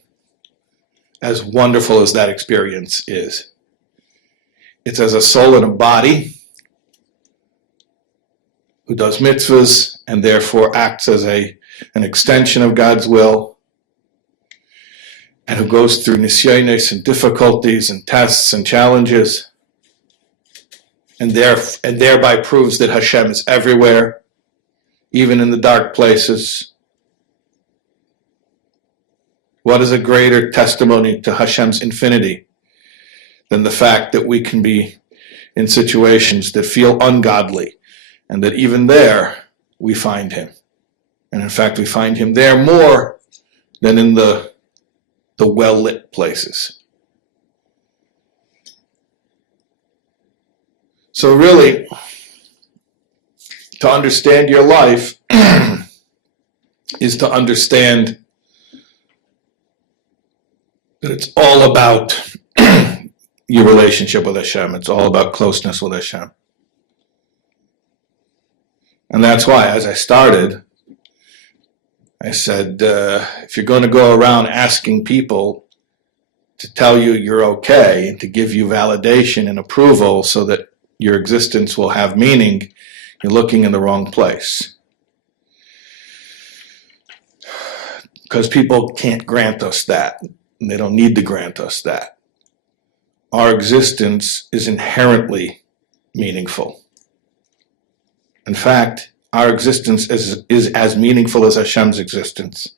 as wonderful as that experience is. It's as a soul in a body who does mitzvahs and therefore acts as an extension of God's will, and who goes through nisyonos and difficulties and tests and challenges, and thereby proves that Hashem is everywhere, even in the dark places. What is a greater testimony to Hashem's infinity than the fact that we can be in situations that feel ungodly, and that even there we find him. And in fact, we find him there more than in the well-lit places. So really, to understand your life is to understand that it's all about your relationship with Hashem. It's all about closeness with Hashem. And that's why, as I started, I said, if you're going to go around asking people to tell you you're okay and to give you validation and approval so that your existence will have meaning, you're looking in the wrong place. Because people can't grant us that, and they don't need to grant us that. Our existence is inherently meaningful. In fact, our existence is as meaningful as Hashem's existence,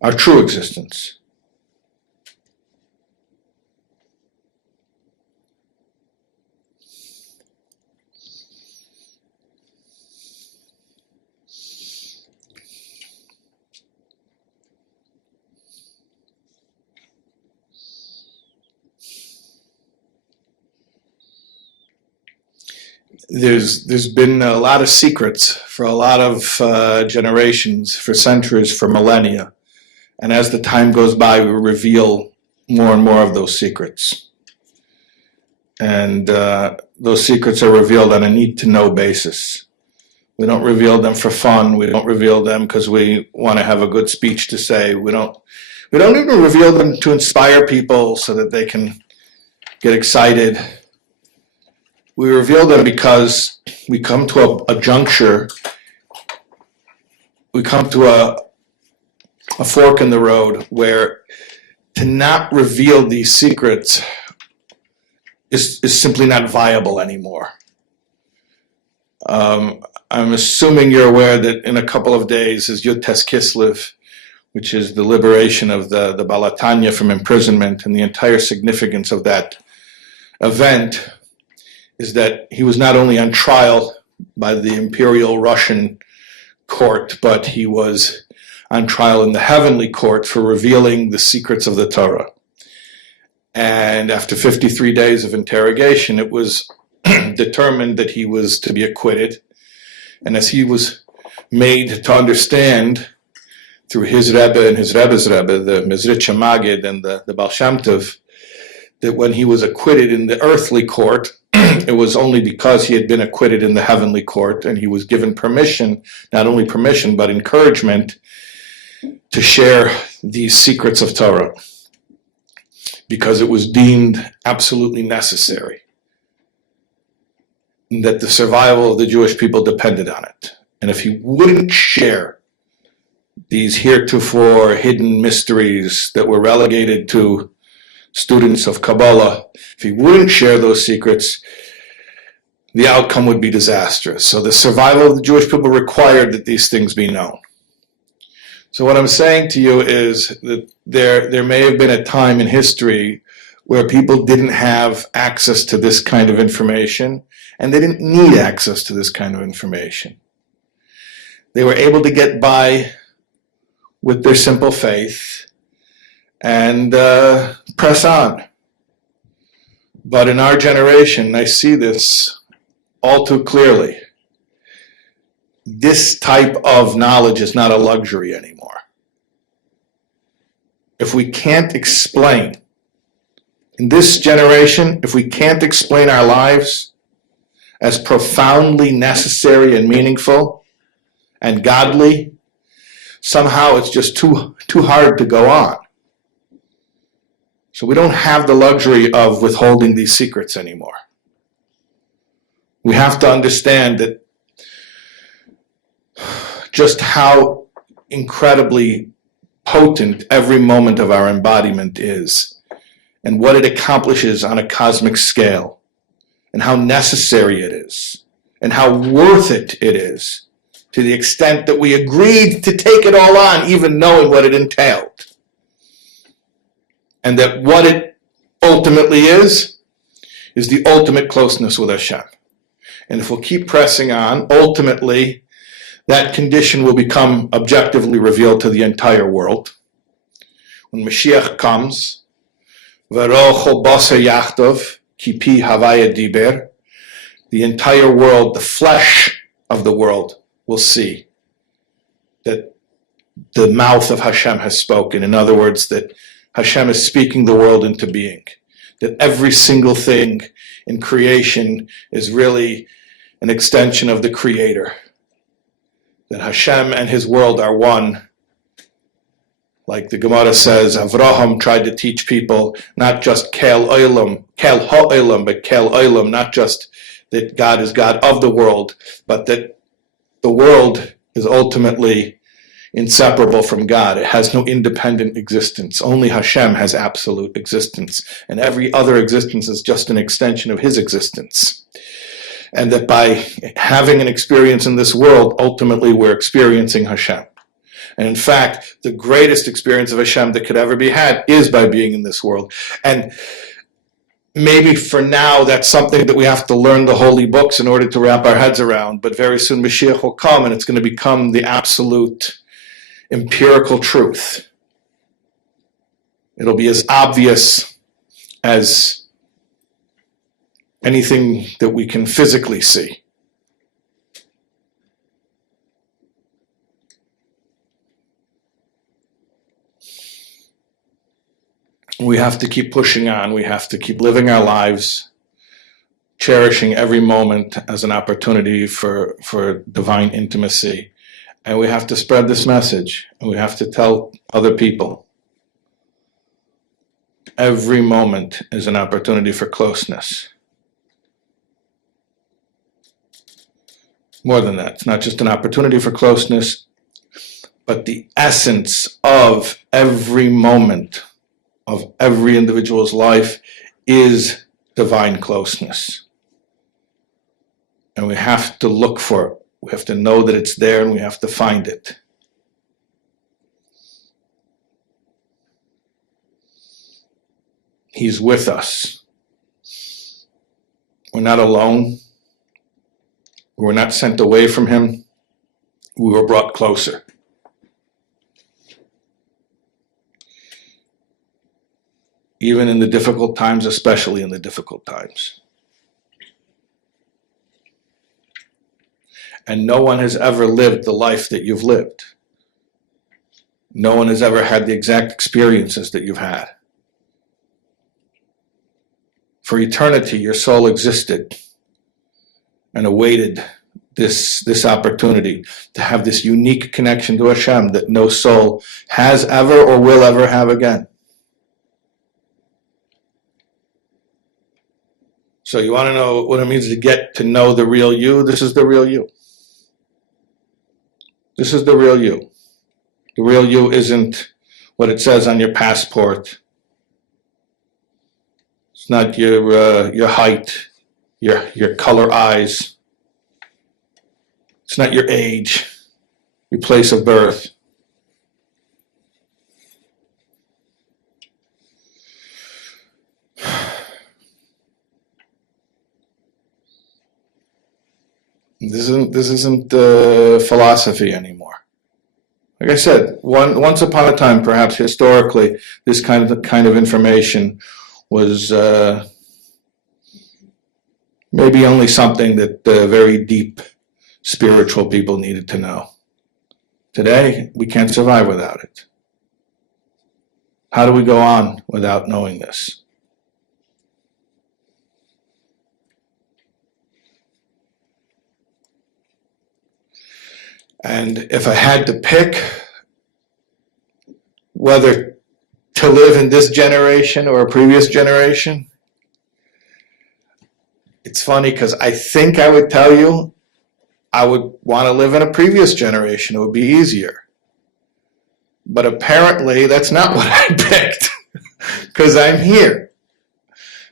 our true existence. There's been a lot of secrets for a lot of generations, for centuries, for millennia. And as the time goes by, we reveal more and more of those secrets. And those secrets are revealed on a need-to-know basis. We don't reveal them for fun. We don't reveal them because we want to have a good speech to say. We don't even reveal them to inspire people so that they can get excited. We reveal them because we come to a juncture, we come to a fork in the road where to not reveal these secrets is simply not viable anymore. I'm assuming you're aware that in a couple of days is Yud Tes Kislev, which is the liberation of the Balatanya from imprisonment, and the entire significance of that event is that he was not only on trial by the Imperial Russian court, but he was on trial in the heavenly court for revealing the secrets of the Torah. And after 53 days of interrogation, it was determined that he was to be acquitted. And as he was made to understand through his Rebbe and his Rebbe's Rebbe, the Mezritch Magid and the Baal Shem Tov, that when he was acquitted in the earthly court, it was only because he had been acquitted in the heavenly court, and he was given permission, not only permission, but encouragement to share these secrets of Torah, because it was deemed absolutely necessary, and that the survival of the Jewish people depended on it. And if he wouldn't share these heretofore hidden mysteries that were relegated to students of Kabbalah, if he wouldn't share those secrets, the outcome would be disastrous. So the survival of the Jewish people required that these things be known. So what I'm saying to you is that there may have been a time in history where people didn't have access to this kind of information, and they didn't need access to this kind of information. They were able to get by with their simple faith and press on. But in our generation, I see this all too clearly. This type of knowledge is not a luxury anymore. If we can't explain, in this generation, if we can't explain our lives as profoundly necessary and meaningful and godly, somehow it's just too hard to go on. So we don't have the luxury of withholding these secrets anymore. We have to understand that just how incredibly potent every moment of our embodiment is, and what it accomplishes on a cosmic scale, and how necessary it is, and how worth it is, to the extent that we agreed to take it all on, even knowing what it entailed. And that what it ultimately is the ultimate closeness with Hashem. And if we'll keep pressing on, ultimately, that condition will become objectively revealed to the entire world. When Mashiach comes, V'rocho basa yachtov, ki pi havaya diber, the entire world, the flesh of the world, will see that the mouth of Hashem has spoken. In other words, that Hashem is speaking the world into being. That every single thing in creation is really an extension of the Creator. That Hashem and His world are one. Like the Gemara says, Avraham tried to teach people not just kel ha'olam, but kel olam, not just that God is God of the world, but that the world is ultimately inseparable from God. It has no independent existence. Only Hashem has absolute existence, and every other existence is just an extension of His existence. And that by having an experience in this world, ultimately we're experiencing Hashem. And in fact, the greatest experience of Hashem that could ever be had is by being in this world. And maybe for now, that's something that we have to learn the holy books in order to wrap our heads around. But very soon Mashiach will come, and it's going to become the absolute empirical truth. It'll be as obvious as anything that we can physically see. We have to keep pushing on. We have to keep living our lives, cherishing every moment as an opportunity for divine intimacy. And we have to spread this message. And we have to tell other people. Every moment is an opportunity for closeness. More than that, it's not just an opportunity for closeness, but the essence of every moment of every individual's life is divine closeness. And we have to look for it. We have to know that it's there, and we have to find it. He's with us. We're not alone. We're not sent away from Him. We were brought closer. Even in the difficult times, especially in the difficult times. And no one has ever lived the life that you've lived. No one has ever had the exact experiences that you've had. For eternity, your soul existed and awaited this opportunity to have this unique connection to Hashem that no soul has ever or will ever have again. So you want to know what it means to get to know the real you? This is the real you. This is the real you. The real you isn't what it says on your passport. It's not your height, your color eyes. It's not your age, your place of birth. This isn't philosophy anymore. Like I said, once upon a time, perhaps historically, this kind of information was maybe only something that very deep spiritual people needed to know. Today, we can't survive without it. How do we go on without knowing this? And if I had to pick whether to live in this generation or a previous generation, it's funny because I think I would tell you I would want to live in a previous generation. It would be easier. But apparently that's not what I picked, because I'm here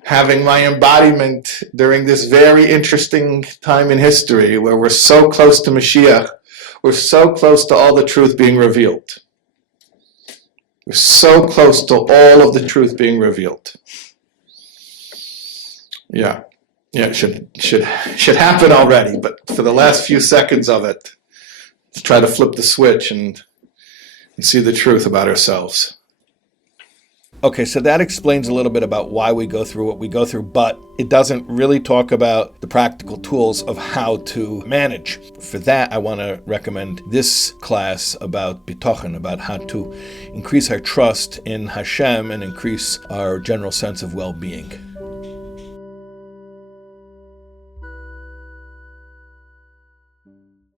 having my embodiment during this very interesting time in history where we're so close to Mashiach. We're so close to all the truth being revealed. We're so close to all of the truth being revealed. Yeah. Yeah, it should happen already, but for the last few seconds of it, let's try to flip the switch and see the truth about ourselves. Okay, so that explains a little bit about why we go through what we go through, but it doesn't really talk about the practical tools of how to manage. For that, I want to recommend this class about bitochen, about how to increase our trust in Hashem and increase our general sense of well-being.